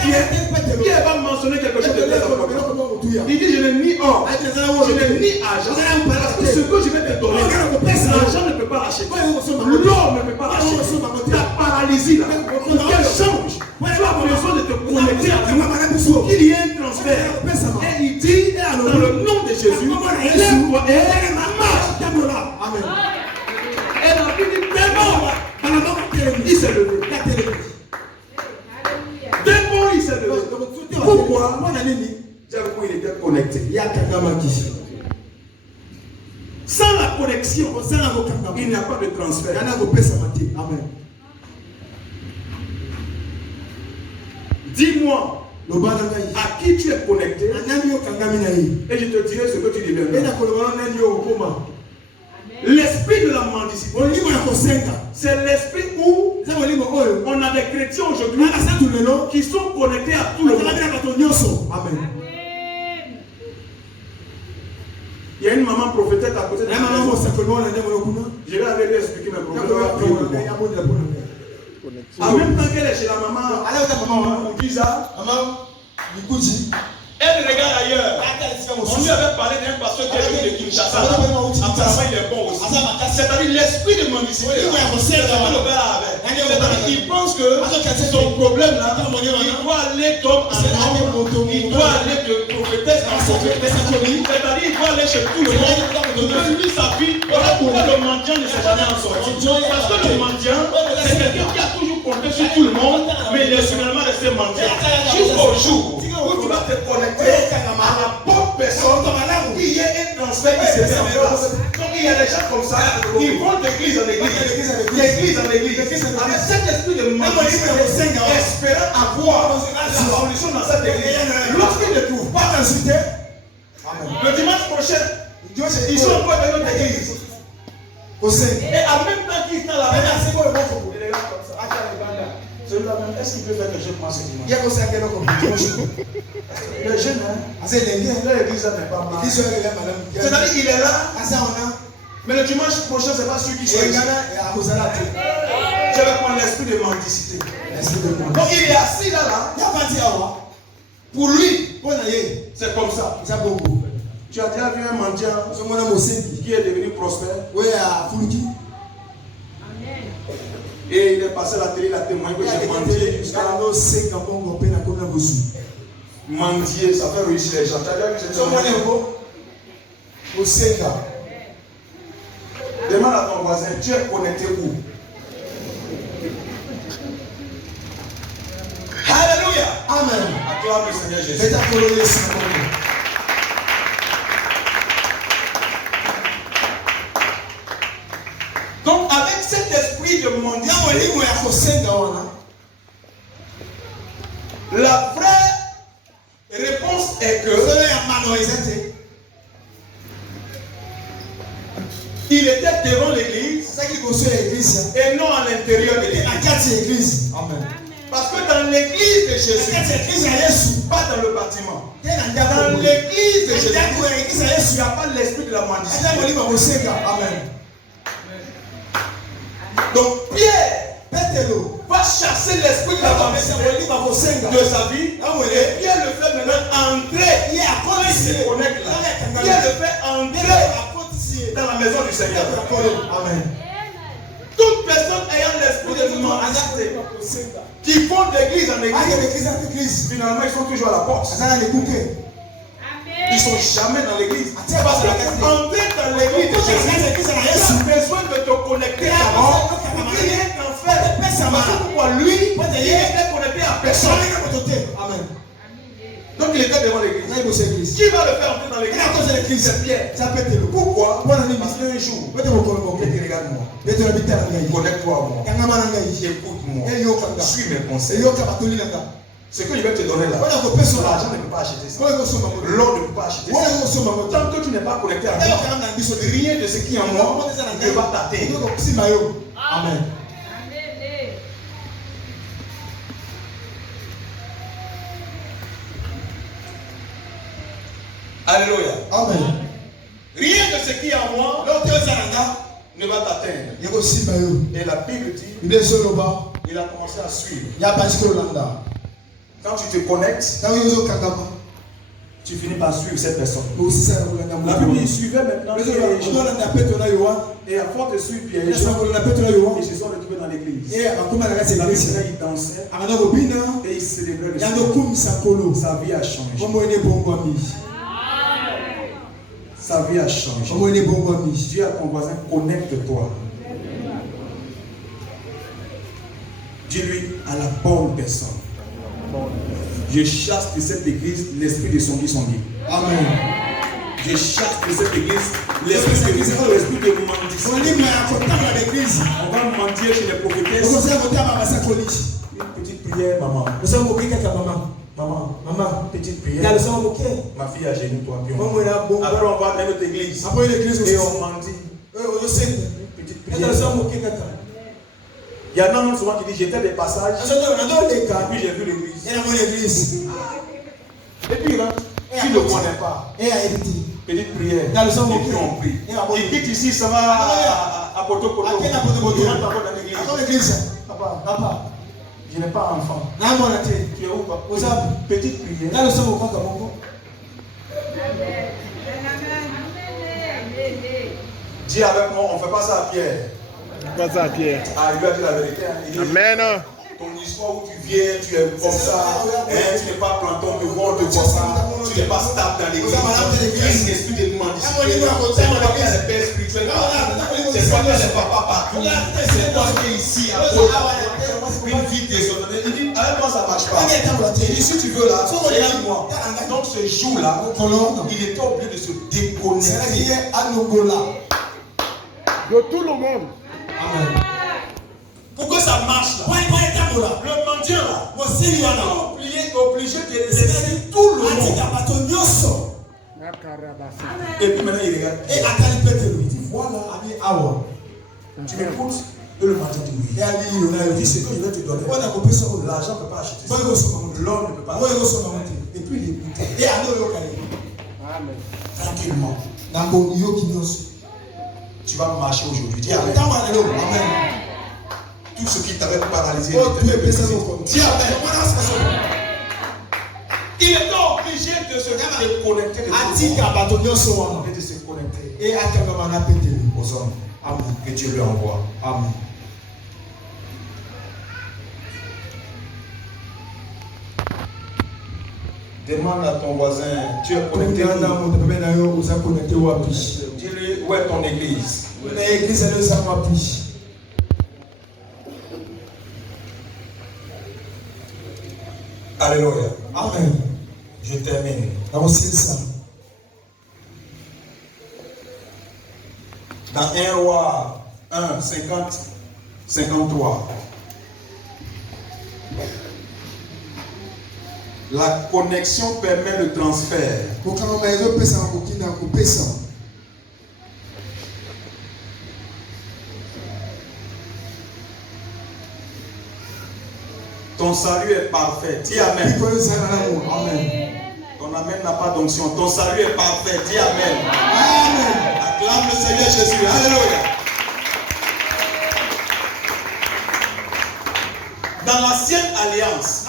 Pierre va mentionner quelque chose de très important. Il dit je n'ai ni or, je n'ai ni argent. Parce que ce que je vais te donner, l'argent ne peut pas l'acheter. L'or ne peut pas l'acheter. La paralysie là, qu'elle change. Tu as besoin de te connecter à nous pour qu'il y ait un transfert. Et il dit dans le nom de Jésus, lève-toi et marche. Amen. Et la Bible dit il s'est levé. D'un mot, il s'est levé. Pourquoi? Il était connecté. Sans la connexion, il n'y a pas de transfert. Amen. Dis-moi à qui tu es connecté et je te dirai ce que tu deviendras. L'esprit de la mendicité, c'est l'esprit où on a des chrétiens aujourd'hui qui sont connectés à tout le monde. Amen. Il y a une maman prophétesse à côté de moi. Je vais aller lui expliquer mes problèmes. En même temps qu'elle est chez la maman, elle regarde ailleurs. On lui avait parlé d'un pasteur qui est venu de Kinshasa. Apparemment, il est bon aussi. C'est-à-dire l'esprit de mendicité. Il pense que son problème là, il doit aller comme un homme, il doit aller de prophétesse en prophétesse. C'est-à-dire il doit aller chez tout le monde. Lui, sa vie, voilà pourquoi le mendiant ne s'est jamais en sorti. Parce que le mendiant, c'est quelqu'un qui a toujours compté sur tout le monde, mais il est finalement resté mendiant. Jusqu'au jour où tu vas te connecter à la bonne personne, il y a un transfert qui se met en place. Donc il y a des gens comme ça, ils vont d'église en église, d'église en église, avec cet esprit de mendicité, espérant avoir la solution dans cette église. Lorsqu'ils ne trouvent pas d'insulté, le dimanche prochain, ils sont encore dans notre église. Et en même temps qu'ils sont là-bas, il est là comme ça. Est-ce qu'il peut faire que je pense ce dimanche? Il est jeune, hein? L'église n'est pas mal. C'est-à-dire qu'il est là, mais le dimanche prochain, ce n'est pas celui qui soit ici. Je vais prendre l'esprit de mendicité. Donc il est assis là. Pour lui, c'est comme ça. Tu as déjà vu un mendiant qui est devenu prospère? Et il est passé à la télé, il a témoigné que j'ai mendié jusqu'à mendier, ça fait réussir les gens. Tu as déjà vu cette demande à ton voisin, tu es connecté où? Alléluia. Amen. Acclame le Seigneur Jésus. Donc avec cet esprit de mendicité, la vraie réponse est que il était devant l'église et non à l'intérieur de l'église. Amen. Parce que dans l'église de Jésus, pas dans le bâtiment, dans l'église de Jésus, il n'y a pas l'esprit de la mendicité. Amen. Donc Pierre va chasser l'esprit de la mendicité de sa vie. Et Pierre le fait maintenant entrer. Il se connecte là. Pierre le fait entrer dans la maison du Seigneur. Amen. Toute personne ayant l'esprit de mendicité qui font d'église en église, finalement ils sont toujours à la porte. Ils ne sont jamais dans l'église. Parce que pour entrer dans l'église de Jésus, tu as besoin de te connecter d'abord. Rien qu'en fait. Parce que pourquoi lui, il était connecté à personne. Amen. Donc il était devant l'église. Qui va le faire entrer dans l'église? C'est Pierre. Pourquoi? Un jour, regarde-moi. Connecte-toi à moi. Écoute-moi. Suis mes conseils. Ce que je vais te donner là, l'argent ne peut pas acheter ça. L'or ne peut pas acheter ça. Tant que tu n'es pas connecté à moi, rien de ce qui est en moi ne va t'atteindre. Amen. Alléluia. Amen. Rien de ce qui est en moi ne va t'atteindre. Et la Bible dit, il a commencé à suivre. Quand tu te connectes, tu finis par suivre cette personne. La Bible, il suivait maintenant. Et à force de suivre Pierre, ils se sont retrouvés dans l'église. La Bible, il dansait et il célébrait le Seigneur. Sa vie a changé. Sa vie a changé. Dis à ton voisin, connecte-toi. Dis-lui à la bonne personne. Je chasse de cette église l'esprit de Songi. Amen. Je chasse de cette église l'esprit de mendicité. On va mentir chez les prophétesses. Une petite prière, maman. Maman, petite prière. Ma fille a gêné toi. Après on va dans notre église. Et on mendie. Petite prière. Il y en a souvent qui disent j'étais des passages. Et puis j'ai vu l'église. Et puis là, tu ne connais pas. Petite prière. Et puis on prie. Il quitte ici, ça va à Poto. Il rentre encore dans l'église. Papa, je n'ai pas enfant. Tu es où, papa? Petite prière. Dis avec moi, on ne fait pas ça à Pierre. Pas ça, Pierre. Ah, il va dire la vérité. Amen. Ton histoire où tu viens, tu es comme ça, tu n'es pas planton de voir de comme ça, tu n'es pas stable dans l'église. Il y a un esprit de mendicité. C'est pas qu'il y a des pères spirituels partout. C'est pas qu'il y a des papas partout. C'est toi qui es ici à cause une vie désordonnée. Il dit, avec moi ça ne marche pas. Il dit, si tu veux là, regarde-moi. Donc ce jour-là, il était obligé de se déconnecter. De tout le monde. Amen. Pour que ça marche là, le mendiant là, il est obligé de laisser tout le monde. Et puis maintenant il regarde. Il dit voilà, tu m'écoutes? Et le mendiant dit oui. Il dit ce que je vais te donner. L'argent ne peut pas acheter ça. L'homme ne peut pas acheter ça. Et puis il écoute. Tranquillement. Tu vas marcher aujourd'hui. Dis amen. Tout ce qui t'avait paralysé. Dis amen. Il était obligé de se connecter. Et de se connecter aux hommes. Amen. Que Dieu lui envoie. Amen. Demande à ton voisin, tu es connecté. Dis-lui, où est ton église? Alléluia. Amen. Je termine. Dans 1 Roi 1, 50, 53. La connexion permet le transfert. Ton salut est parfait. Dis amen. Ton amen n'a pas d'onction. Ton salut est parfait. Dis amen. Amen. Acclame le Seigneur Jésus. Alléluia. Dans l'ancienne alliance,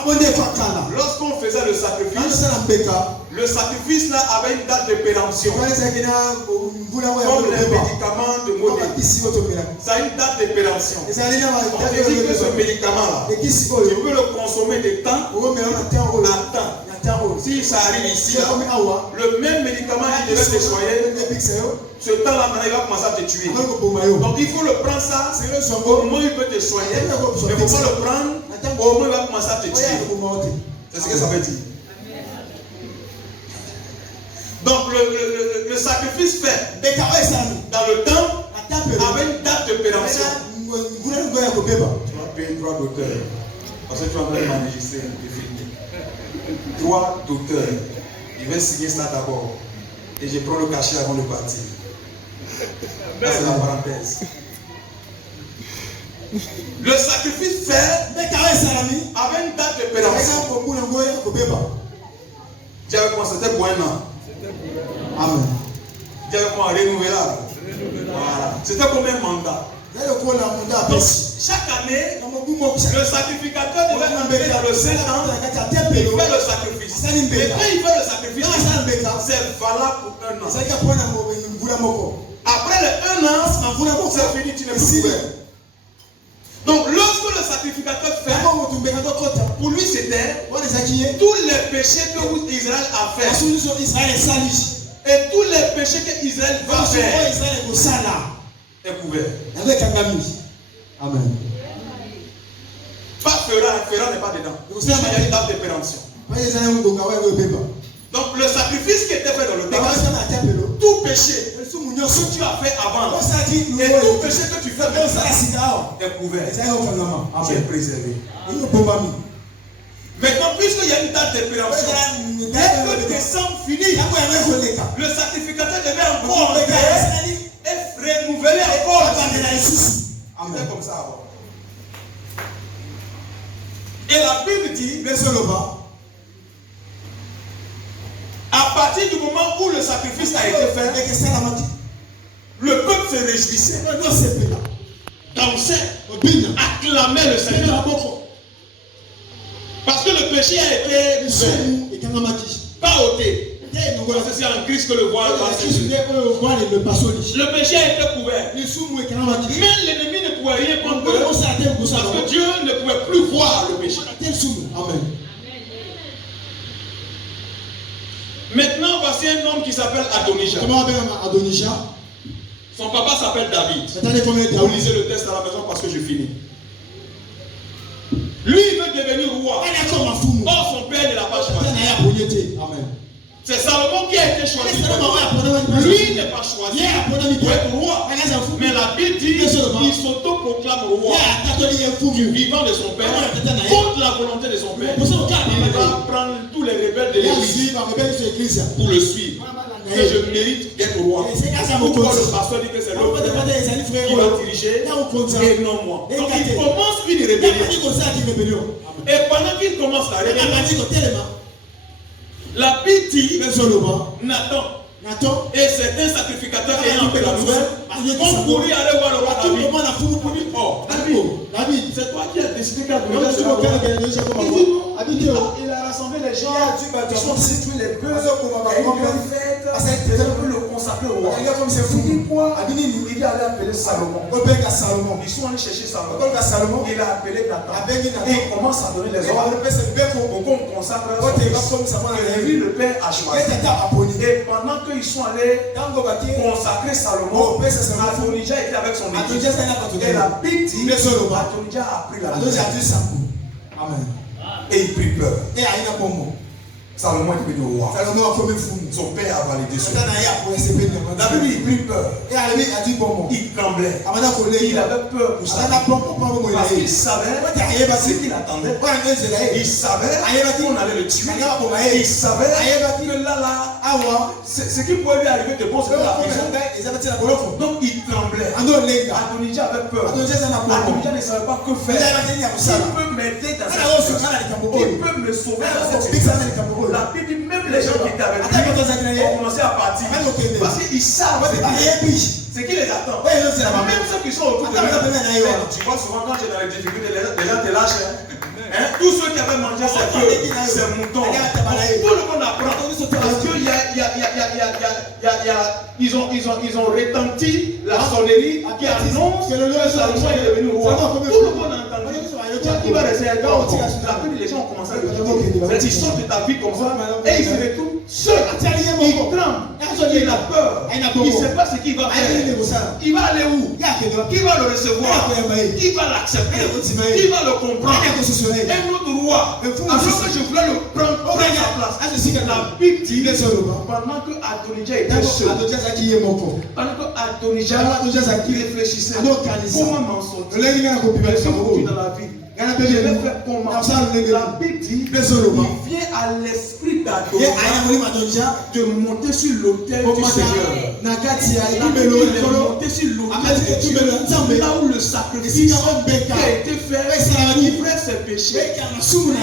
lorsqu'on faisait le sacrifice là avait une date de péremption. Comme les médicaments de modèle. Ça a une date de péremption. On te dit que ce médicament là, tu peux le consommer de temps à temps. Si ça arrive ici, là, le même médicament qui devait te soigner, ce temps-là, maintenant, il va commencer à te tuer. Donc il faut le prendre ça, au moins il peut te soigner. Mais il ne faut pas le prendre, au moins il va commencer à te tuer. C'est ce que ça veut dire. Donc le sacrifice fait dans le temps avec une date de péremption. Tu vas payer 3 docteurs. Parce que tu vas m'enregistrer. Droit d'auteur. Il va signer ça d'abord. Et je prends le cachet avant de partir. Ça, c'est la parenthèse. Le sacrifice fait avait une date de péremption. Dis avec moi, c'était pour un an. Amen. Dis avec moi, renouvelable. Voilà. C'était comme un mandat. Donc, chaque année, le sacrificateur devait entrer dans le Saint-Temps et faire le sacrifice. Et quand il fait le sacrifice, c'est valable pour un an. Après les 1 an, c'est fini, tu n'es plus couvert. Donc, lorsque le sacrificateur fait, pour lui c'était tous les péchés que Israël a fait. Et tous les péchés que Israël va faire est couvert. Amen. Pas Fera n'est pas dedans. Il y a une date de péremption. Donc le sacrifice qui était fait dans le temps, tout péché que tu as fait avant, et tout péché que tu fais maintenant est couvert. Tu es préservé. Maintenant, puisqu'il y a une date de péremption, dès que décembre finit, le sacrificateur devait encore et renouveler encore. C'est comme ça avant. Et la Bible dit, à partir du moment où le sacrifice a été fait, le peuple se réjouissait, dansait, acclamait le Seigneur. Parce que le péché a été pas ôté. Parce que c'est en Christ que le voile va se le péché a été couvert. Mais l'ennemi ne pouvait rien contre eux. Parce que Dieu ne pouvait plus voir le péché. Amen. Maintenant, voici un homme qui s'appelle Adonijah. Son papa s'appelle David. Vous lisez le texte à la maison parce que je finis. Lui, il veut devenir roi. Or, son père ne l'a pas choisi. Amen. C'est Salomon qui a été choisi. Lui n'est pas choisi pour être roi. Mais la Bible dit qu'il s'auto-proclame roi du vivant de son père, contre la volonté de son père. Il va prendre tous les rebelles de l'église pour le suivre. Que je mérite d'être roi. Pourquoi le pasteur dit que c'est l'homme qui va diriger et non moi. Donc il commence une rébellion. Et pendant qu'il commence la rébellion, la Bible dit Nathan et certains sacrificateurs ayant appris la nouvelle vont courir aller voir le roi David. Oh, David, c'est toi qui as décidé qu'à il a rassemblé les gens, ils sont situés les bœufs, et il veut le consacrer au roi. Il dit quoi? Il est allé appeler Salomon. Ils sont allés chercher Salomon. Il a appelé Nathan. Et il commence à donner les ordres pour qu'on consacre et lui, le père a choisi. Et pendant qu'ils sont allés consacrer Salomon, Adonijah était avec son équipe. Et la Bible dit Adonijah a pris la main. Amen. Et il prit peur. Salomon est devenu roi. Son père a validé ça. David, il prit peur. Il tremblait. Il avait peur pour ça. Parce qu'il savait ce qu'il attendait. Il savait qu'on allait le tuer. Il savait que là, ce qui pouvait lui arriver de bon, c'était la prison. Donc il tremblait. tremblait. Adonijah avait peur. Adonijah ne savait pas que faire. Qui peut m'aider dans cette situation? Qui peut me sauver dans cette situation? La Bible dit même les gens qui étaient avec lui ont commencé à partir. Parce qu'ils savent ce qui les attend. Même ceux qui sont autour de lui. Tu vois souvent quand tu es dans les difficultés, les gens te lâchent. Tous ceux qui avaient mangé ces moutons, tout le monde apprend. Parce qu'ils ont retenti la sonnerie qui annonce que le Salomon est devenu roi. Tout le monde a entendu. Il va rester un gars. Les gens ont commencé à le dire. Ils sortent de ta vie comme ça et ils se retrouvent seuls. Ils tremblent. Il a peur. Il ne sait pas ce qu'il va faire. Il va aller où? Qui va le recevoir? Qui va l'accepter? Qui va le comprendre? Un autre roi. Alors que je voulais le prendre sa place. La Bible dit pendant que Adonijah était seul, pendant que Adonijah réfléchissait, comment m'en sortir? Dans la vie. Je vais faire comment? La Bible dit il vient à l'esprit d'Adonijah de monter sur l'autel du Seigneur. Il est monté sur l'autel de Dieu, là où le sacrifice qui a été fait couvrait ses péchés.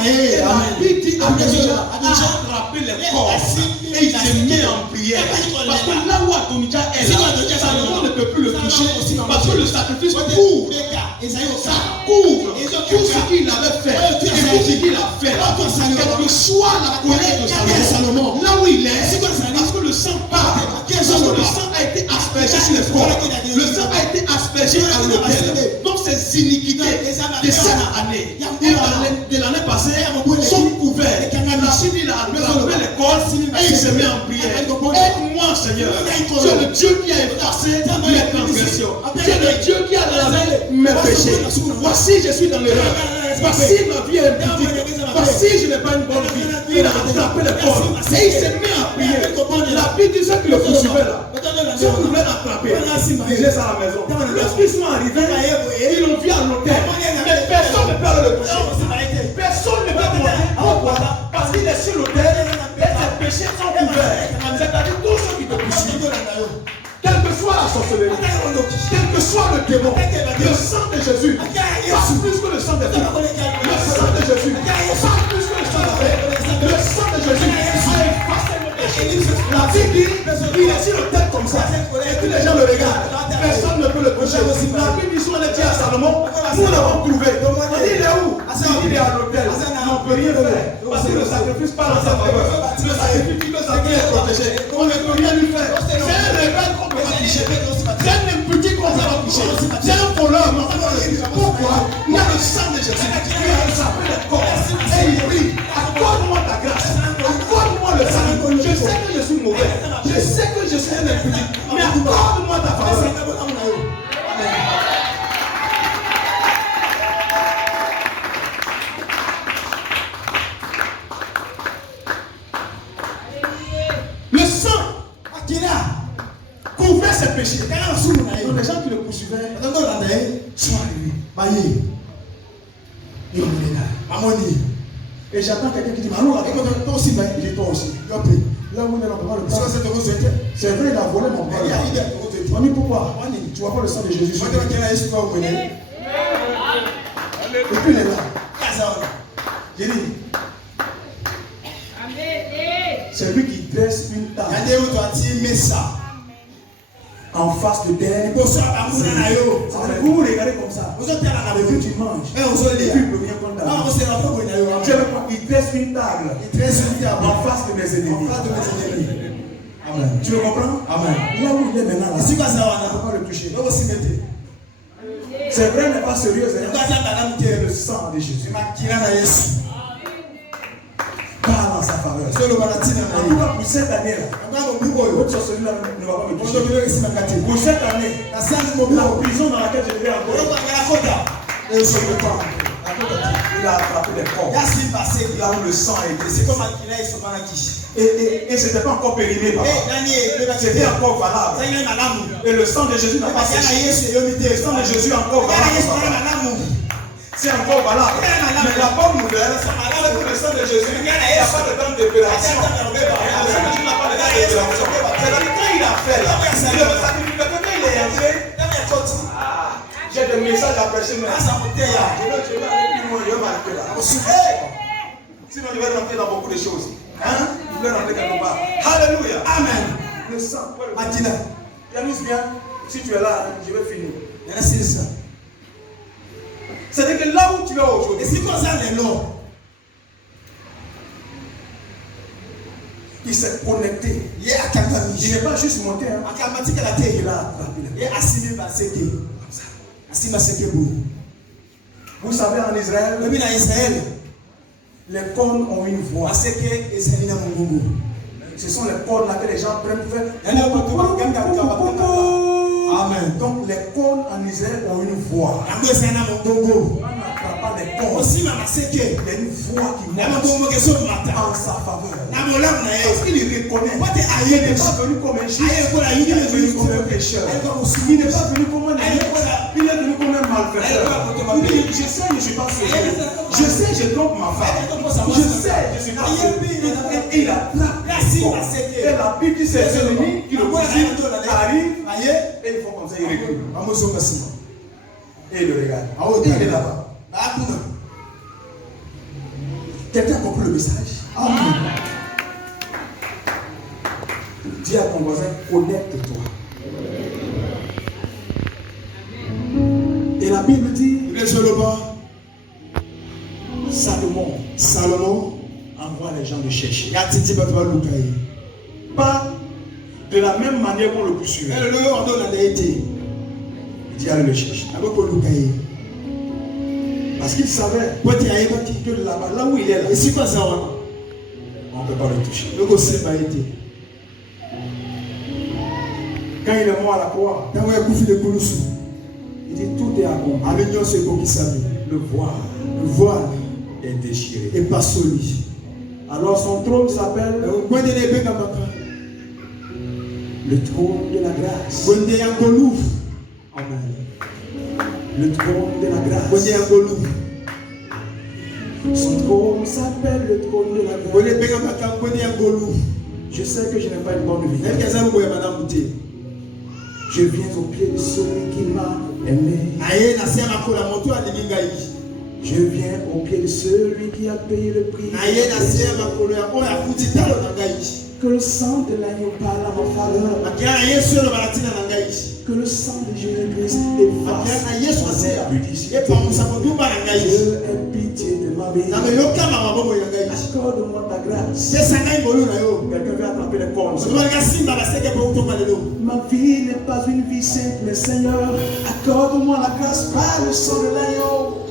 Et la Bible dit Adonijah a attrapé les corps et il s'est mis en prière. Parce que là où Adonijah est là, Salomon ne peut plus le toucher parce que le sacrifice couvre. Ça couvre tout ce qu'il avait fait et tout ce qu'il a fait. Quelle que soit la colère de Salomon, là où il est, parce que le sang part, parce que le sang a été aspergé sur les corps, le sang a été aspergé à l'autel. Donc ces iniquités de cette année et de l'année passée sont couverts. La Bible il a attrapé les corps et il se met en prière. Aide-moi Seigneur, tu es le Dieu qui a effacé mes transgressions, tu es le Dieu qui a lavé mes péchés. Voici je suis dans l'erreur, voici ma vie est impudique, voici je n'ai pas une bonne vie. Il a attrapé les corps et il se met à prier. La Bible dit ceux qui le poursuivaient là, ceux qui voulaient l'attraper, disaient ça à la maison. Lorsqu'ils sont arrivés, ils l'ont vu à l'hôtel, mais personne ne peut aller le toucher. Personne ne peut demander pourquoi, parce qu'il est sur l'autel et ses péchés sont couverts. C'est-à-dire tous ceux qui te poursuivent. Quelle que soit la sorcellerie, quel que soit le démon, le sang de Jésus passe plus que le sang des femmes. Le sang de Jésus passe plus que le sang des femmes. Le sang de Jésus a effacé nos péchés. La Bible dit, il est sur le tête comme ça, et puis les gens le regardent. Personne ne peut le toucher. La Bible dit, on est dit à Salomon, nous l'avons trouvé. On dit, il est où? Il est à l'hôtel. On ne peut rien faire. Parce que le sacrifice parle en sa faveur. Le sacrifice qui est protégé. On ne peut rien lui faire. C'est un rebelle qu'on peut pas toucher. C'est un impudique qu'on ne peut pas toucher. C'est un voleur. Pourquoi? Il y a le sang de Jésus. Il a échappé le corps. Et il prie. Accorde-moi ta grâce. Accorde-moi le sang. Je sais que je suis mauvais. Je sais que je suis un impudique. Mais accorde-moi ta faveur. Couvrir ses péchés. Donc les gens qui le poursuivaient sont arrivés. Et j'attends quelqu'un qui dit toi aussi. Il dit toi aussi. Là où on est, on peut pas le prendre. C'est vrai, il a volé mon père. On dit pourquoi? Tu vois pas le sang de Jésus. Et puis il est là. J'ai dit. C'est lui qui dresse une table en face de terre. Vous regardez comme ça. Et puis tu manges. Et puis il peut rien prendre. Il dresse une table en face de mes ennemis. Amen. Tu le comprends? Amen. Là où il est maintenant, on ne peut pas le toucher. C'est vrai, n'est pas sérieux. C'est le sang de Jésus. Parle en sa faveur. En tout cas, pour cette année-là, votre sorcellerie ne va pas me toucher. Pour cette année, la prison dans laquelle je vais encore, il a attrapé les corps. Là où le sang a été. Et ce n'était pas encore périmé, papa. C'était encore valable. Et le sang de Jésus n'a pas séché. Le sang de Jésus est encore valable. C'est encore valable. Mais la bonne nouvelle, c'est que le sang de Jésus, il n'y a pas de temps d'opération. Le sang de Jésus n'a pas de temps d'opération. C'est-à-dire quand il a fait là, le sacrificateur, quand il est entré, J'ai des messages à prêcher, mais je vais aller plus loin, je vais m'arrêter là. Sinon, je vais rentrer dans beaucoup de choses. Hein? Je vais rentrer quelque part. Alléluia. Amen. Le sang. Matina. Yannis, bien. Si tu es là, je vais finir. C'est ça. C'est-à-dire que là où tu es aujourd'hui, et si comme ça, les noms, il s'est connecté. il est à Kakami. Il n'est pas juste monté. Hein. À Kamati, il a été là. Il est assis à Seke. Assis à Seke. Vous savez, en Israël, même en Israël, les cornes ont une voix. Seke et Selina Mongongo. Ce sont les cornes là que les gens prennent pour faire. Amen. Donc les cornes en Israël ont une voix. On n'attrape pas les cornes. aussi, il y a une voix qui monte en sa faveur. Parce qu'il reconnaît. Il n'est pas venu comme un juge. Il est venu comme un pécheur. Il n'est pas venu comme un ami. Il est venu comme un malfaiteur. Il dit, je sais, je ne suis pas sauvé. Je sais, je trompe ma femme. Je sais, je ne suis pas sauvé. Et il attrape. Et la Bible dit, c'est l'ennemi qui le arrive. Et il faut comme ça, il recule. Et il le regarde. Et il est là-bas. Quelqu'un a compris le message? Amen. Dis à ton voisin, connecte-toi. Et la Bible dit, Salomon envoie les gens le chercher. Pas de la même manière qu'on le poursuivait. Il dit, allez le chercher. Parce qu'il savait que là-bas, là où il est là, on ne peut pas le toucher. Quand il est mort à la croix, il dit tout est accompli. Le voile est déchiré. Et pas solide. Alors son trône s'appelle le trône de la grâce. Amen. Le trône de la grâce. Son trône s'appelle le trône de la grâce. Je sais que je n'ai pas une bonne vie. Je viens au pied de celui qui m'a aimé. Je viens au pied de celui qui a payé le prix. Que le sang de l'agneau parle à ma faveur. Que le sang de Jésus-Christ efface Dieu ait pitié de ma vie. Accorde-moi ta grâce. Quelqu'un veut attraper les cornes. Ma vie n'est pas une vie simple, mais Seigneur, accorde-moi la grâce par le sang de l'agneau.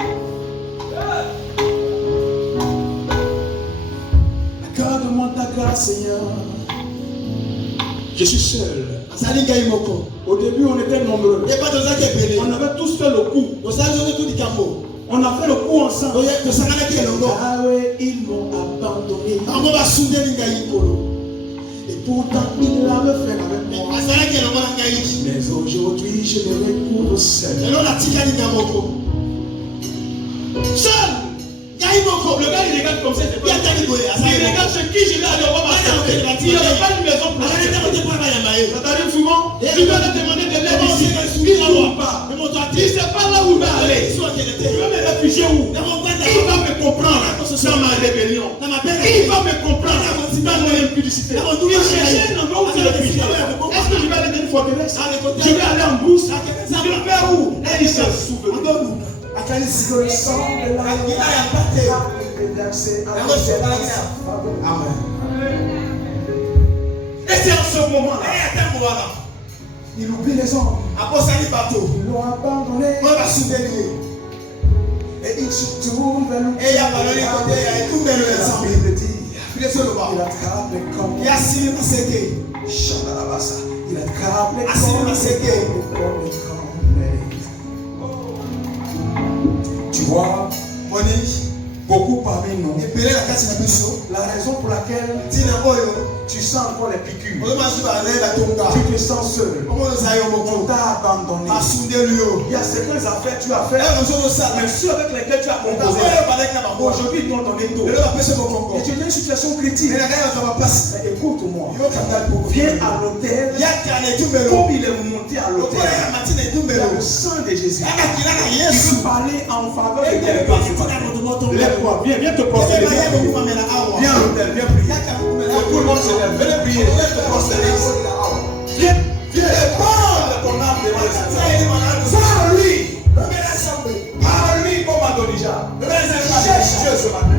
Accorde-moi ta grâce, Seigneur. Je suis seul. Au début, on était nombreux. On avait tous fait le coup. On a fait le coup ensemble. Ah ouais, ils m'ont abandonné. Et pourtant, ils l'avaient fait avec moi. Mais aujourd'hui, je me retrouve seul. Seul. Le gars il regarde comme ça, il regarde chez qui je vais aller voir ma soeur. Il n'y avait pas une maison pour ça t'arrive souvent, tu vas te demander de l'aide ici, il n'en pas. Il ne sait pas là où il va aller. Il va me réfugier où? Il va me comprendre dans ma rébellion. Il va me comprendre dans mon impudicité. Il cherche un endroit où je le réfugier. Est-ce que je vais aller dans une forteresse? Je vais aller en bourse. Je vais faire où? Et il s'est souvenu. Que le sang de l'agneau est versé à Amen. Et c'est en ce moment-là, il oublie les hommes. Ils l'ont abandonné. Et il se tourne vers nous. Il attrape les corps. Il attrape les corps. Tu vois, beaucoup parmi nous, la raison pour laquelle Tu sens encore les piqûres. Tu te sens seul. On t'a abandonné. Il y a certaines affaires que tu as fait, mais ceux avec lesquels tu as composé. Aujourd'hui, ils t'ont donné tout. Et tu es dans une situation critique. Mais écoute-moi. Viens à l'autel. Comme il est monté à l'autel. Il y a le sang de Jésus. Il veut parler en faveur de tes parents. Lève-toi, viens te prosterner. Viens à l'autel, viens prier. Tout le monde se lève. Venez prier. Viens te prosterner. Viens prendre ton âme devant le Seigneur. Parle-lui. Parle-lui comme Adonijah. Cherche Dieu ce matin.